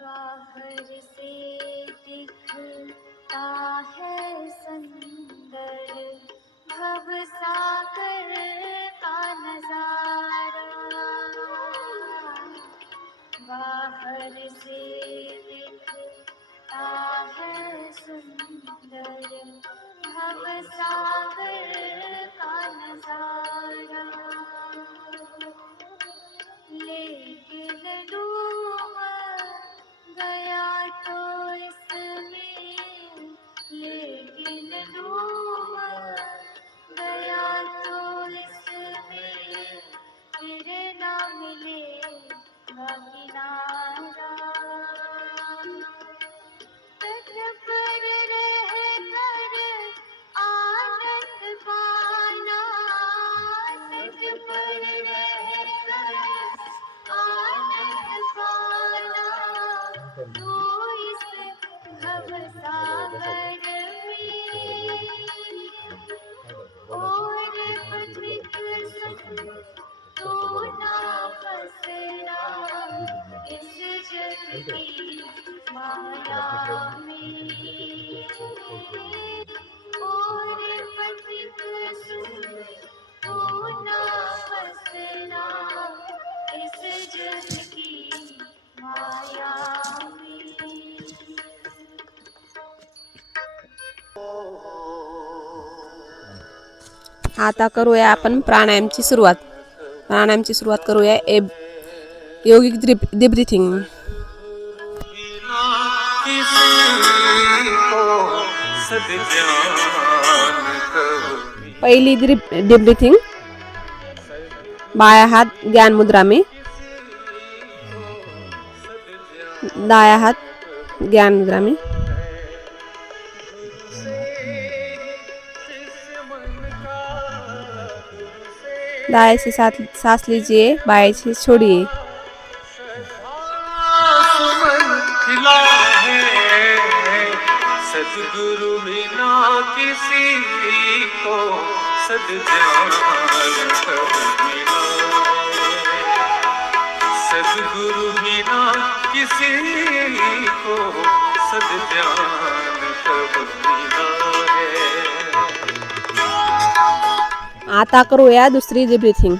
बाहर हर से दिखता है सुंदर भव सागर का नजारा, लेकिन डूब गया तो इसमें, लेकिन डूब गया तो इसमें फिर ना मिलेगा किनारा। तट पर रहकर आनंद पाना, तट पर रहकर आनंद पाना, तू इस भव सागर में और पथिक संग तू ना फंसना इस जग की माया में, और पथिक संग तू ना फंसना इस जग की माया में। आता करूया आपण प्राणायामची सुरुवात. प्राणायामची सुरुवात करूया योगिक डीप ब्रीथिंग. पहिली डीप ब्रीथिंग. बाया हात ज्ञान मुद्रा में, दाया हात ज्ञान मुद्रा में. दाएं से सांस लीजिए, बाएं से छोड़िए. सद्गुरु बिना किसी को सद्ज्ञान कब मिला है, सद्गुरु बिना किसी को सद्ज्ञान कब मिला है. आता करूया दुसरी डीप ब्रीथिंग.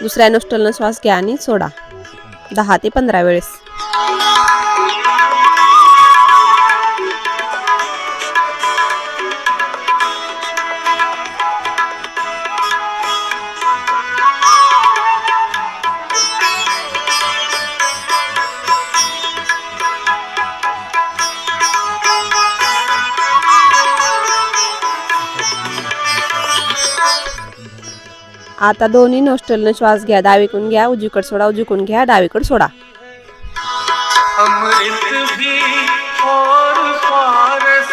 दुसऱ्या नोस्ट्रलनं श्वास घ्या आणि सोडा 10 ते 15 वेळेस. आता दोन्ही नोस्ट्रलनं श्वास घ्या. डावीकडून घ्या, उजवीकडे सोडा, उजवीकडून घ्या, डावीकडे सोडा. अमृत भी और पारस,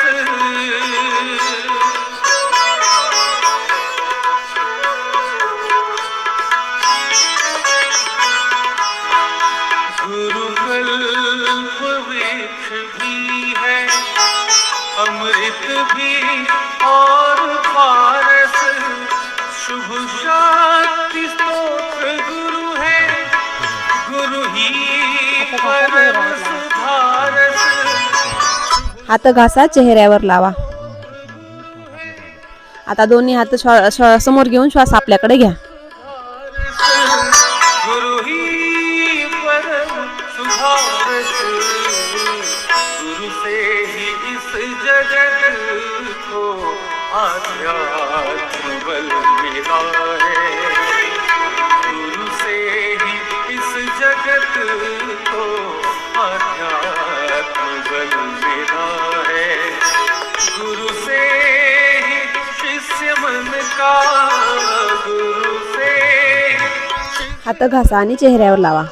गुरुकल्प वृक्ष भी है. अमृत भी और पारस, शुभ शक्ति स्तोत्र गुरु है. गुरु ही परम सुधारस. हात घासा, चेहऱ्यावर लावा. आता दोन्ही हात समोर घेऊन श्वास आपल्याकडे घ्या. गुरु ही परम सुधारस. गुरु से ही इस जगत को आध्यात्म बल मिला है. गुरु से ही इस जगत को आध्यात्म बल मिला है. गुरु से ही शिष्य मन का, गुरु से हात घासा आणि चेहऱ्यावर लावा.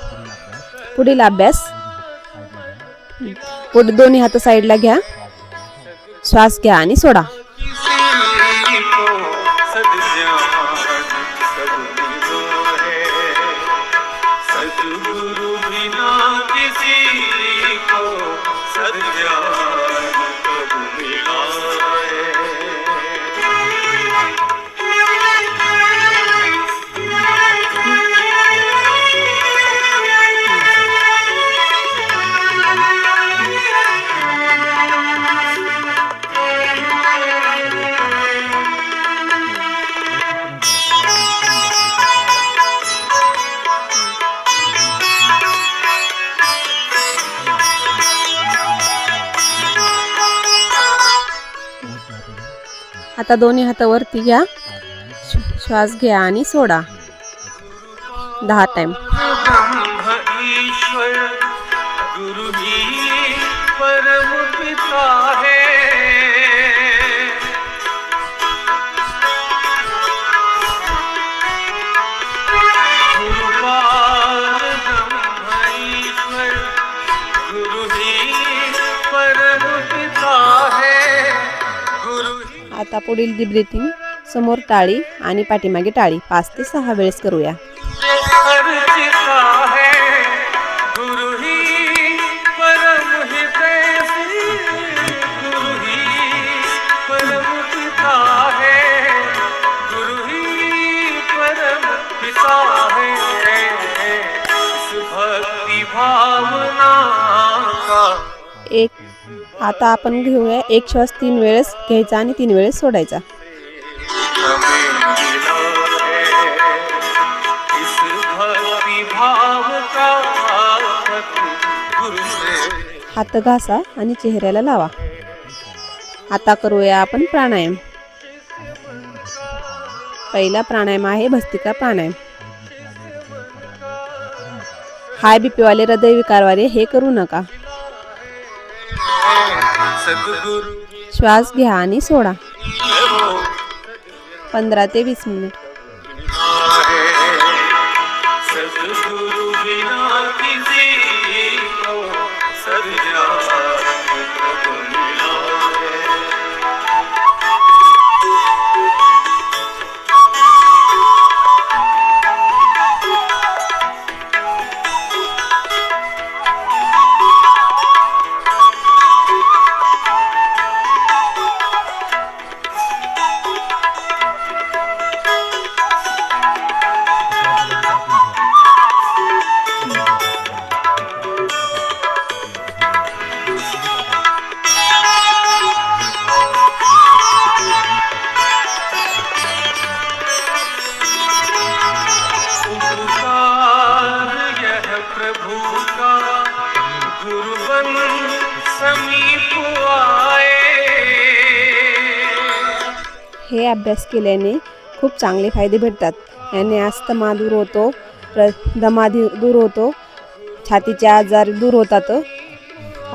पुढील अभ्यास. पुढे दोन्ही हात साईडला घ्या, श्वास घ्या आणि सोडा. सद्गुरु बिना किसी को सद्ज्ञान कब मिला है. आता दोन्ही हात वरती घ्या, श्वास घ्या आणि सोडा 10 टाइम. ब्रह्म ईश्वर गुरु ही परम पिता है. गुरु पार ब्रह्म ईश्वर गुरु ही परम पिता है. गुरु ही आता पुढील डीप ब्रीथिंग, समोर टाळी आणि पाठीमागे टाळी 5 ते 6 वेळेस करूया. अर्चिता है. गुरु ही परम हितैषी. गुरु ही परम पिता है. गुरु ही परम पिता है. इस भक्ति भावना का आता आपण घेऊया एक श्वास 3 वेळेस घ्यायचा आणि 3 वेळेस सोडायचा. हमें मिला है. इस भक्ति भाव का गुरु से हात घासा आणि चेहऱ्याला लावा. आता करूया आपण प्राणायाम. पहिला प्राणायाम आहे भस्त्रिका प्राणायाम. हाय बीपी वाले, हृदय विकारवाले हे करू नका. सद्गुरु श्वास घ्या आणि सोडा 15 ते 20 मिनिट. सद्गुरु बिना किसी को सद्ज्ञान प्रभु मिला है. उपकार यह प्रभु का गुरु बन समीप आए. हे अभ्यास केल्याने खूप चांगले फायदे भेटतात. याने अस्थमा दूर होतो, दमा दूर होतो, छातीचे आजार दूर होतात,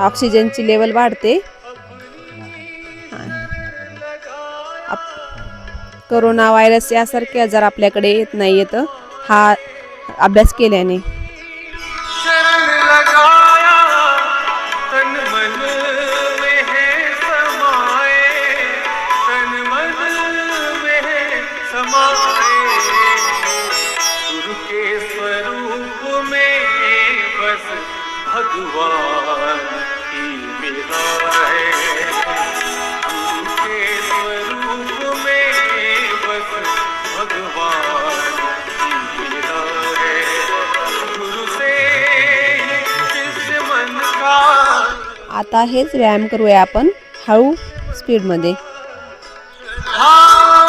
ऑक्सिजनची लेवल वाढते. कोरोना व्हायरस यासारखे आजार आपल्याकडे येत नाही येत हा अभ्यास केल्याने. शरण लगाया तन मन में है समाए. तन मन में है समाए. गुरु के स्वरूप में बस भगवान ही मिला है. गुरु के स्वरूप में बस भगवान ही मिला है. गुरु से शिष्य मन का आता हेच व्यायाम करूया आपण हळू स्पीडमध्ये. भाव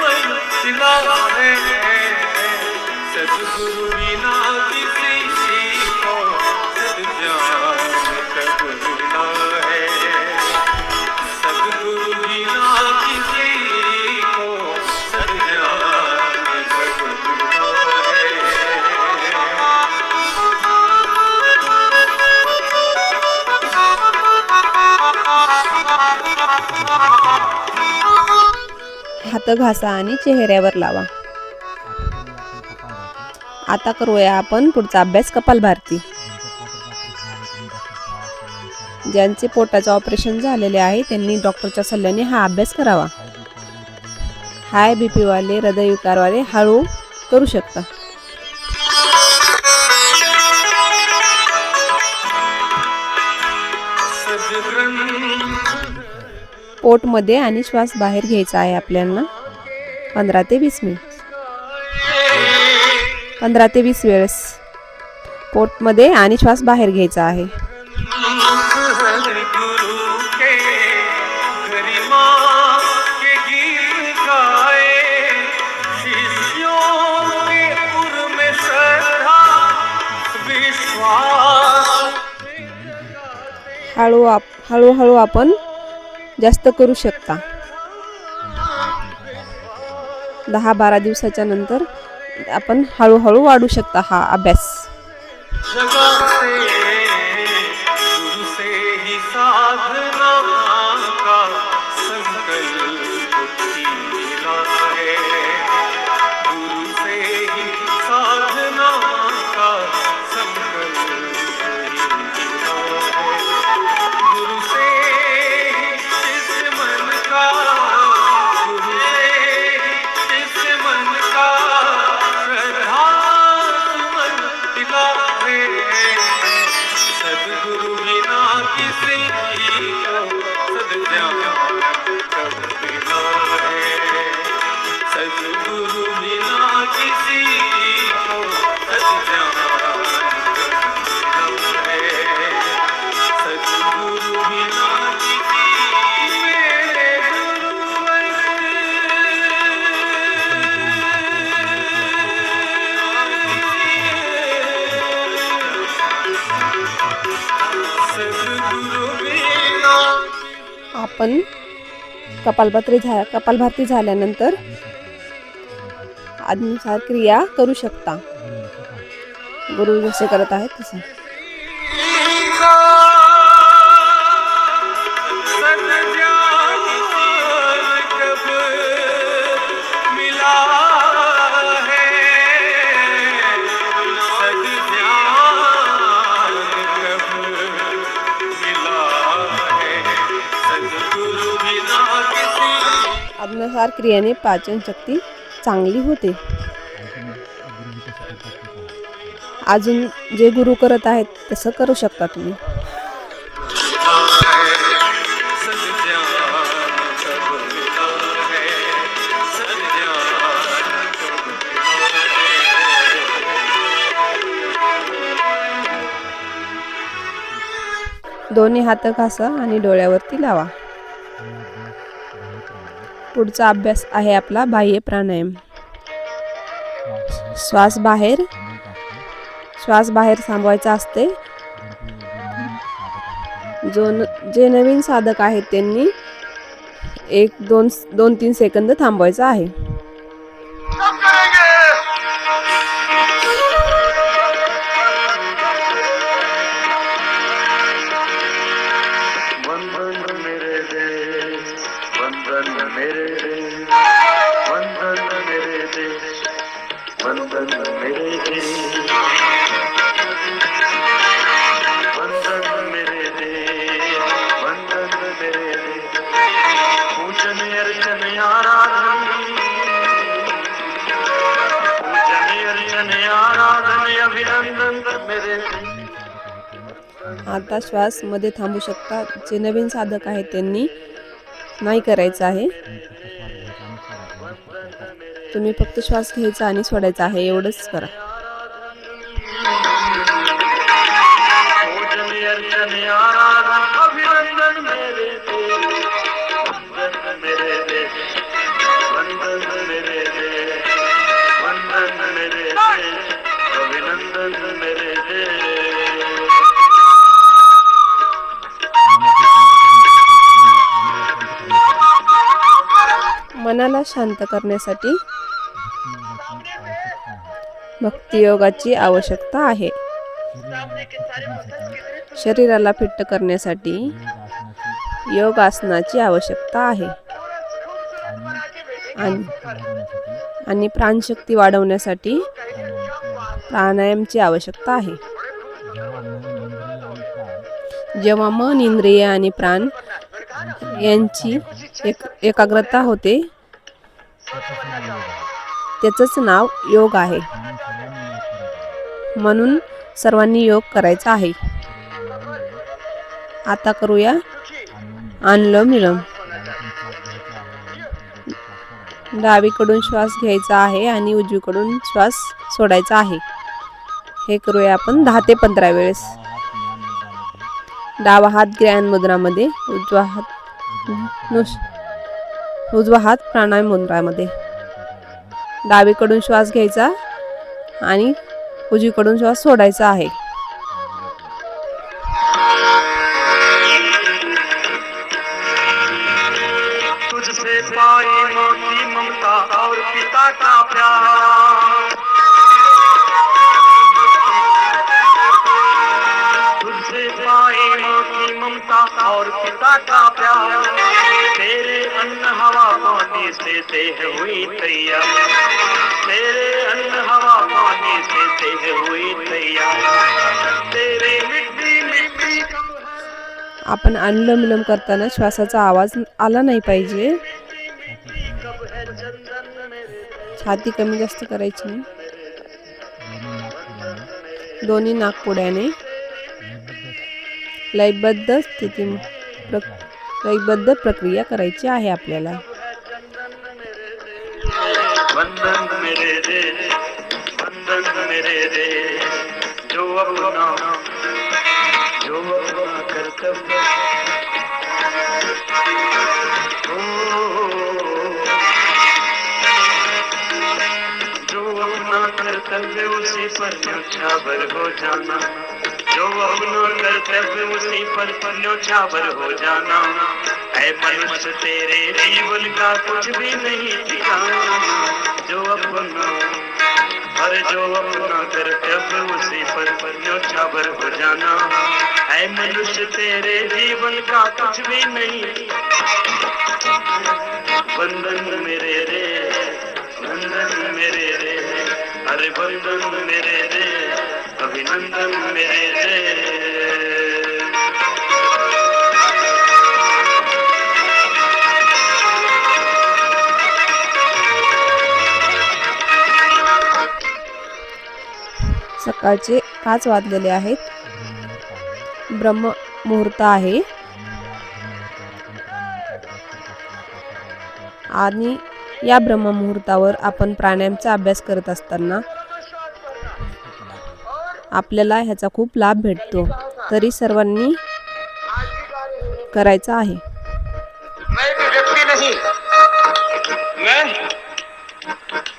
मन मिला है. सद्गुरु बिना किसी को सद्ज्ञान प्रभु मिला है. सद्गुरु बिना किसी को सद्ज्ञान प्रभु मिला है. हात घासा आणि चेहऱ्यावर लावा. आता करूया आपण पुढचा अभ्यास कपालभाती. ज्यांचे पोटाचे ऑपरेशन झालेले आहे त्यांनी डॉक्टरच्या सल्ल्याने हा अभ्यास करावा. हाय बीपी वाले, हृदय विकारवाले हळू करू शकता. पोटमध्ये आणि श्वास बाहेर घ्यायचा आहे आपल्याला 15 ते 20 मिनिट. 15 ते 20 वेळेस पोटमध्ये आणि श्वास बाहेर घ्यायचा आहे. गुरु के गरिमा के गीत गाए. शिष्यों के उर में श्रद्धा विश्वास. हळूहळू आपण जास्त करू शकता. 10-12 दिवसाच्या नंतर आपण हळूहळू वाढू शकता हा अभ्यास. जगह से गुरु से ही साधना का संकल्प किया है, गुरु से ही साधना का संकल्प किया है, गुरु से ही इस मन का, गुरु से ही इस मन का श्रद्धा मन दिला है, सद्गुरु बिना किसी को सद्ज्ञान कब मिला है, सद्गुरु बिना किसी को सद्ज्ञान कब मिला है, सद्गुरु बिना किसी मेरे आपण कपालभाती झाल्यानंतर आज्ञेनुसार क्रिया करू शकता. गुरु जसे करत आहेत तसे. आज्ञेनुसार क्रियेने पाचन शक्ती चांगली होते. अजून जे गुरु करत आहेत तसं करू शकता तुम्ही. दोन्ही हात घासा आणि डोळ्यावरती लावा. पुढचा अभ्यास आहे आपला बाह्य प्राणायाम. श्वास बाहेर थांबवायचा असते. जे नवीन साधक आहेत त्यांनी 1-2-3 सेकंद थांबवायचा आहे. आता श्वास मध्ये थांबू शकता. जे नवीन साधक आहेत त्यांनी नाही करायचं आहे. तुम्ही फक्त श्वास घ्यायचा आणि सोडायचा आहे, एवढंच करा. मनाला शांत करण्यासाठी भक्तियोगाची आवश्यकता आहे. शरीराला फिट्ट करण्यासाठी योग आसनाची आवश्यकता आहे. आणि प्राणशक्ती वाढवण्यासाठी प्राणायामची आवश्यकता आहे. जेव्हा मन, इंद्रिय आणि प्राण यांची एकाग्रता होते त्याचंच नाव योग आहे. म्हणून सर्वांनी योग करायचा आहे. आता करूया अनुलोम विलोम. डावीकडून श्वास घ्यायचा आहे आणि उजवीकडून श्वास सोडायचा आहे. हे करूया आपण 10 ते 15 वेळेस. डावा हात ज्ञान मुद्रामध्ये, उजवा हात प्राणायाम मुद्रामध्ये. डावीकडून श्वास घ्यायचा आणि उजवीकडून श्वास सोडायचा आहे. तुझसे तुझसे पाई माँ की ममता और पिता का प्यार, तुझसे पाई माँ की ममता और पिता का प्यार, तेरे अन्न हवा पानी से देह हुई तैयार, तेरे अन्न हवा पानी से देह हुई तैयार, तेरी मिट्टी मिट्टी आपण अनुलोम विलोम करताना श्वासाचा आवाज आला नाही पाहिजे. छाती कमी जास्त करायची नाही. दोन्ही नाकपुड्याने लयबद्ध लयबद्ध प्रक्रिया करायची आहे आपल्याला. वंदन मेरे रे, वंदन मेरे रे, जो अपना कर्तव्य जो अपना कर्तव्य उसी पर न्योछावर हो जाना, जो अपना कर्तव्य उसी पर न्योछावर हो जाना, ऐ मनुष्य तेरे जीवन का कुछ भी नहीं ठिकाना, जो अपना जो अपना कर्तव्य उसी पर न्योछावर हो जाना, ऐ मनुष्य तेरे जीवन का कुछ भी नहीं, वंदन मेरे रे, वंदन मेरे रे, अरे वंदन मेरे रे, अभिनंदन मेरे रे. सकाळचे 5 वाजलेले आहेत. ब्रह्म मुहूर्त आहे आणि या ब्रह्म मुहूर्तावर आपण प्राणायामचा अभ्यास करत असताना आपल्याला ह्याचा खूप लाभ भेटतो. तरी सर्वांनी करायचा आहे. मैं एक व्यक्ति नहीं, मैं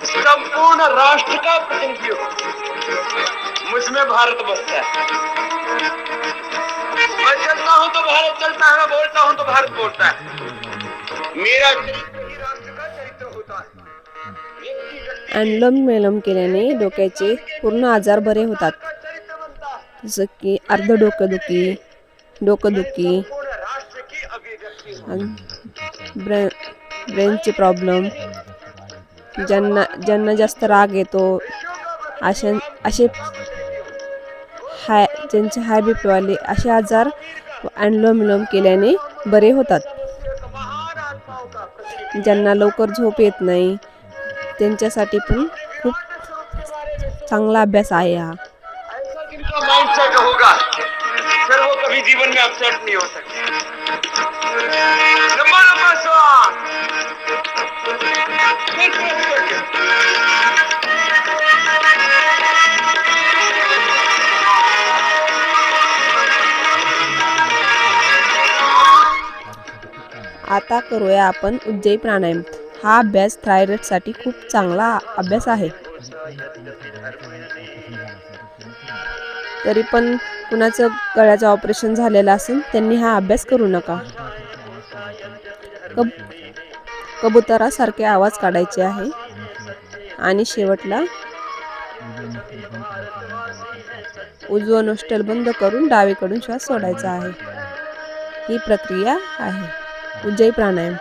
संपूर्ण राष्ट्र का प्रतिनिधि हूँ. मुझमें भारत बसता है. मैं चलता हूँ तो भारत चलता है, मैं बोलता हूँ तो भारत बोलता है. मेरा चरित्र ही राष्ट्र का चरित्र होता है. अनुलोम विलोम केल्याने डोक्याचे पूर्ण आजार बरे होतात. जसं की अर्ध डोकेदुखी, डोकेदुखी, ब्रेनचे प्रॉब्लेम, ज्यांना जास्त राग येतो असे ज्यांचे हाय बीपी वाले असे आजार अनुलोम विलोम केल्याने बरे होतात. ज्यांना लवकर झोप येत नाही त्यांच्यासाठी पण खूप चांगला अभ्यास आहे हा. जिनका माइंडसेट होगा फिर वो कभी जीवन में अपसेट नहीं हो सकते. लंबा लंबा श्वास. आता करूया आपण उज्जयी प्राणायाम. हा अभ्यास थायरॉइडसाठी खूप चांगला अभ्यास आहे. तरी पण कुणाचं गळ्याचं ऑपरेशन झालेलं असेल त्यांनी हा अभ्यास करू नका. कबुतरासारखे आवाज काढायचे आहे आणि शेवटला उजवं नोस्ट्रल बंद करून डावीकडून श्वास सोडायचा आहे. ही प्रक्रिया आहे उज्जयी प्राणायाम.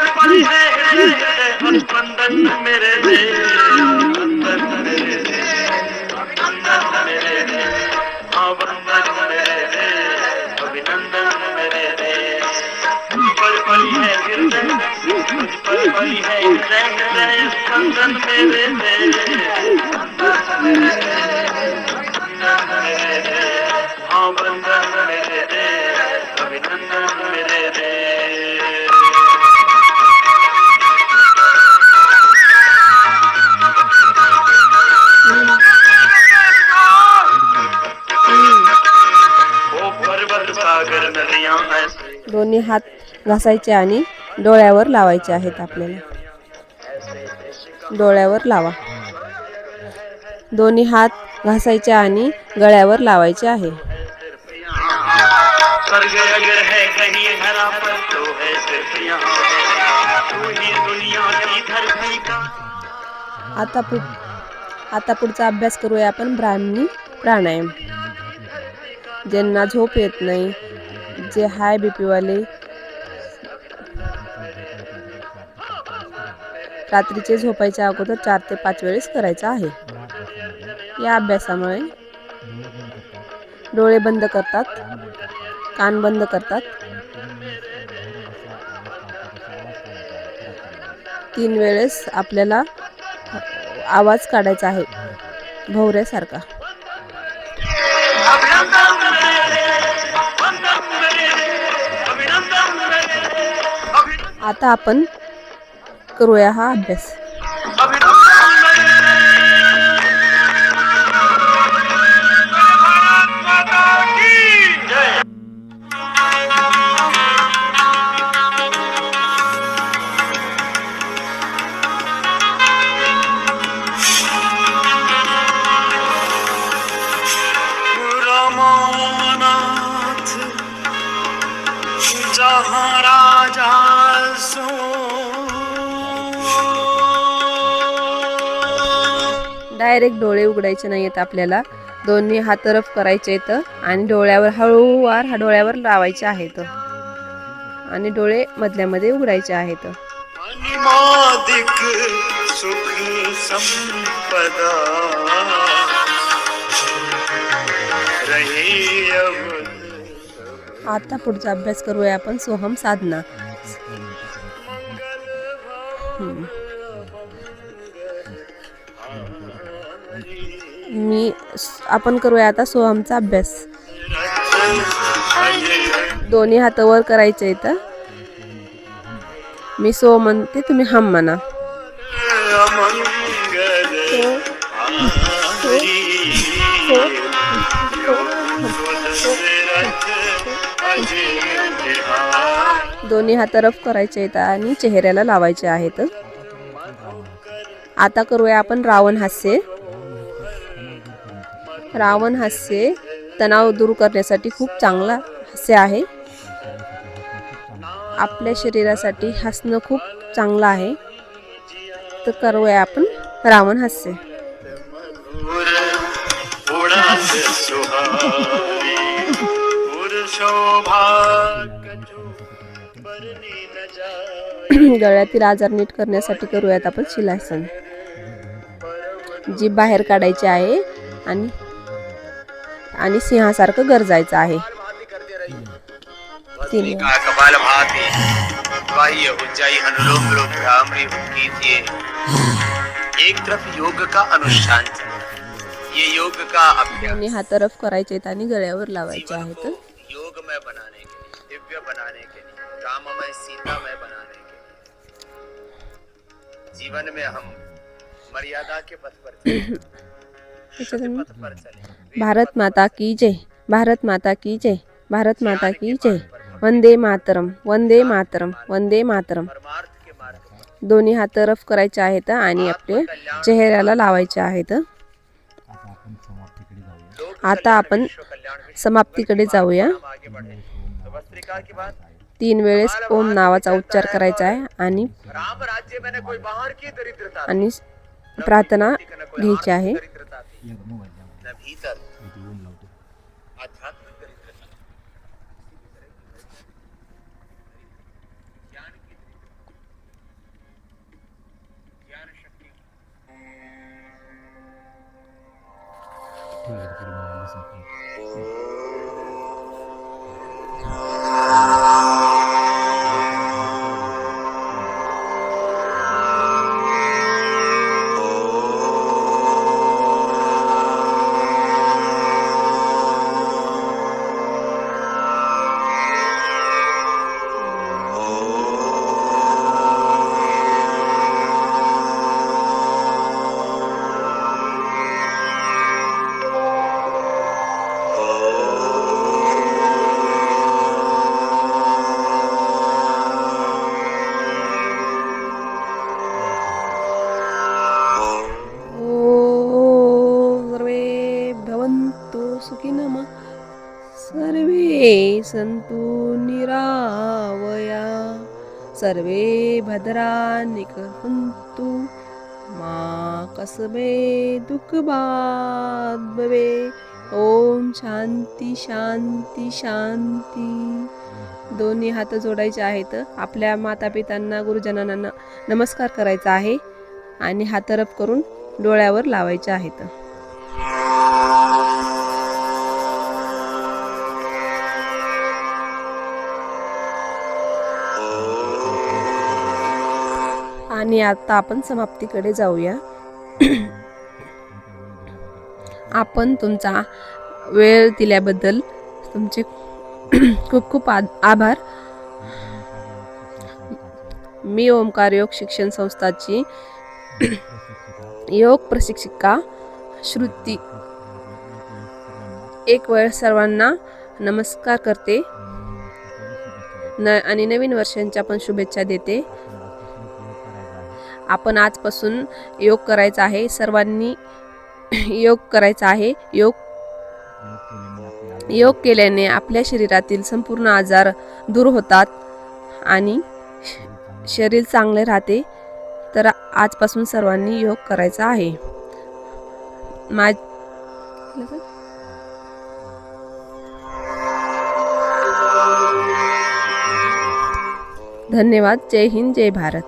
मेरे रे, वंदन मेरे रे, वंदन मेरे रे, हाँ वंदन मेरे रे, अभिनंदन मेरे रे. तुझ पर पली है गिरधर, तुझ पर पली है हृदय, वंदन मेरे रे, वंदन मेरे रे, वंदन मेरे रे, हाँ वंदन मेरे रे, अभिनंदन मेरे रे. दोन्ही हात घासायचे आणि डोळ्यावर लावायचे आहेत आपल्याला. डोळ्यावर लावा. दोन्ही हात घासायचे आणि गळ्यावर लावायचे आहे. स्वर्ग अगर है कहीं धरा पर तो है सिर्फ यहाँ, तू ही दुनिया की धरती का। आता पुढचा अभ्यास करूया आपण ब्राह्मणी प्राणायाम. ज्यांना झोप येत नाही, जे हाय बीपी वाले, रात्रीचे झोपायच्या अगोदर 4 ते 5 वेळेस करायचं आहे. या अभ्यासामुळे डोळे बंद करतात, कान बंद करतात, 3 वेळेस आपल्याला आवाज काढायचा आहे भोवऱ्यासारखा. आता आपण करूया हा अभ्यास. रमानाथ जहाँ राजा सो, डायरेक्ट डोळे उघडायचे नाहीत आपल्याला. दोन्ही हात तरफ करायचे आहेत आणि डोळ्यावर हळूवार डोळ्यावर लावायचे आहेत आणि डोळे मधल्यामध्ये उघडायचे आहेत. अनिमादिक सुख संपदा रही अब. आता पुढचा अभ्यास करूया आपण सोहम साधना. आपण करूया आता सोहमचा अभ्यास. दोन्ही हात वर करायचे आहेत. मी सो म्हणते, तुम्ही हम म्हणा. दोन्ही हात तरफ करायचे आहेत आणि चेहऱ्याला लावायचे आहेत. आता करूया आपण रावण हास्य. रावण हास्य तणाव दूर करण्यासाठी खूप चांगला हास्य आहे. आपल्या शरीरासाठी हसणं खूप चांगलं आहे. तर करूया आपण रावण हास्य. गळ्यातील आजार नीट करण्यासाठी करूयात आपण शिलासन. जीभ बाहेर काढायची आहे आणि सिंहासारखं गरजायचं आहे. कपाल भाती बाह्य उज्जाई अनुलोम विलोम भ्रामरी कीजिए. एक तरफ योग का अनुष्ठान, ये योग का अभ्यास. दोन्ही हात तरफ करायचे आहेत आणि गळ्यावर लावायचे आहेत. योगमय बनाने के लिए, दिव्य बनाने के लिए, राममय सीतामय बनाने के लिए जीवन में हम मर्यादा के पथ पर चले. भारत माता की जय, भारत माता की जय, भारत माता की जय. वंदे मातरम, वंदे मातरम, वंदे मातरम. दोन्ही हात तरफ करायचे आहेत आणि आपले चेहऱ्याला लावायचे आहेत. आता आपण समाप्तीकडे जाऊया. 3 वेळेस ओम नावाचा उच्चार करायचा आहे आणि प्रार्थना घ्यायची आहे. सर्वे सन्तु निरावया सर्वे भद्राणि पश्यन्तु मा कसबे दुःखभाग् भवे. ओम शांती शांती शांती. दोन्ही हात जोडायचे आहेत. आपल्या मातापितांना गुरुजनांना नमस्कार करायचा आहे आणि हात रब करून डोळ्यावर लावायचे आहेत. आणि आता आपण समाप्तीकडे जाऊया. आपण तुमचा वेळ दिल्याबद्दल तुमचे खूप खूप आभार. मी ओमकार योग शिक्षण संस्थाची योग प्रशिक्षिका श्रुती एक वेळ सर्वांना नमस्कार करते आणि नवीन वर्षांच्या पण शुभेच्छा देते. आपण आजपासून योग करायचा आहे. सर्वांनी योग करायचा आहे. योग केल्याने आपल्या शरीरातील संपूर्ण आजार दूर होतात आणि शरीर चांगले राहते. तर आजपासून सर्वांनी योग करायचा आहे. धन्यवाद. जय हिंद, जय भारत.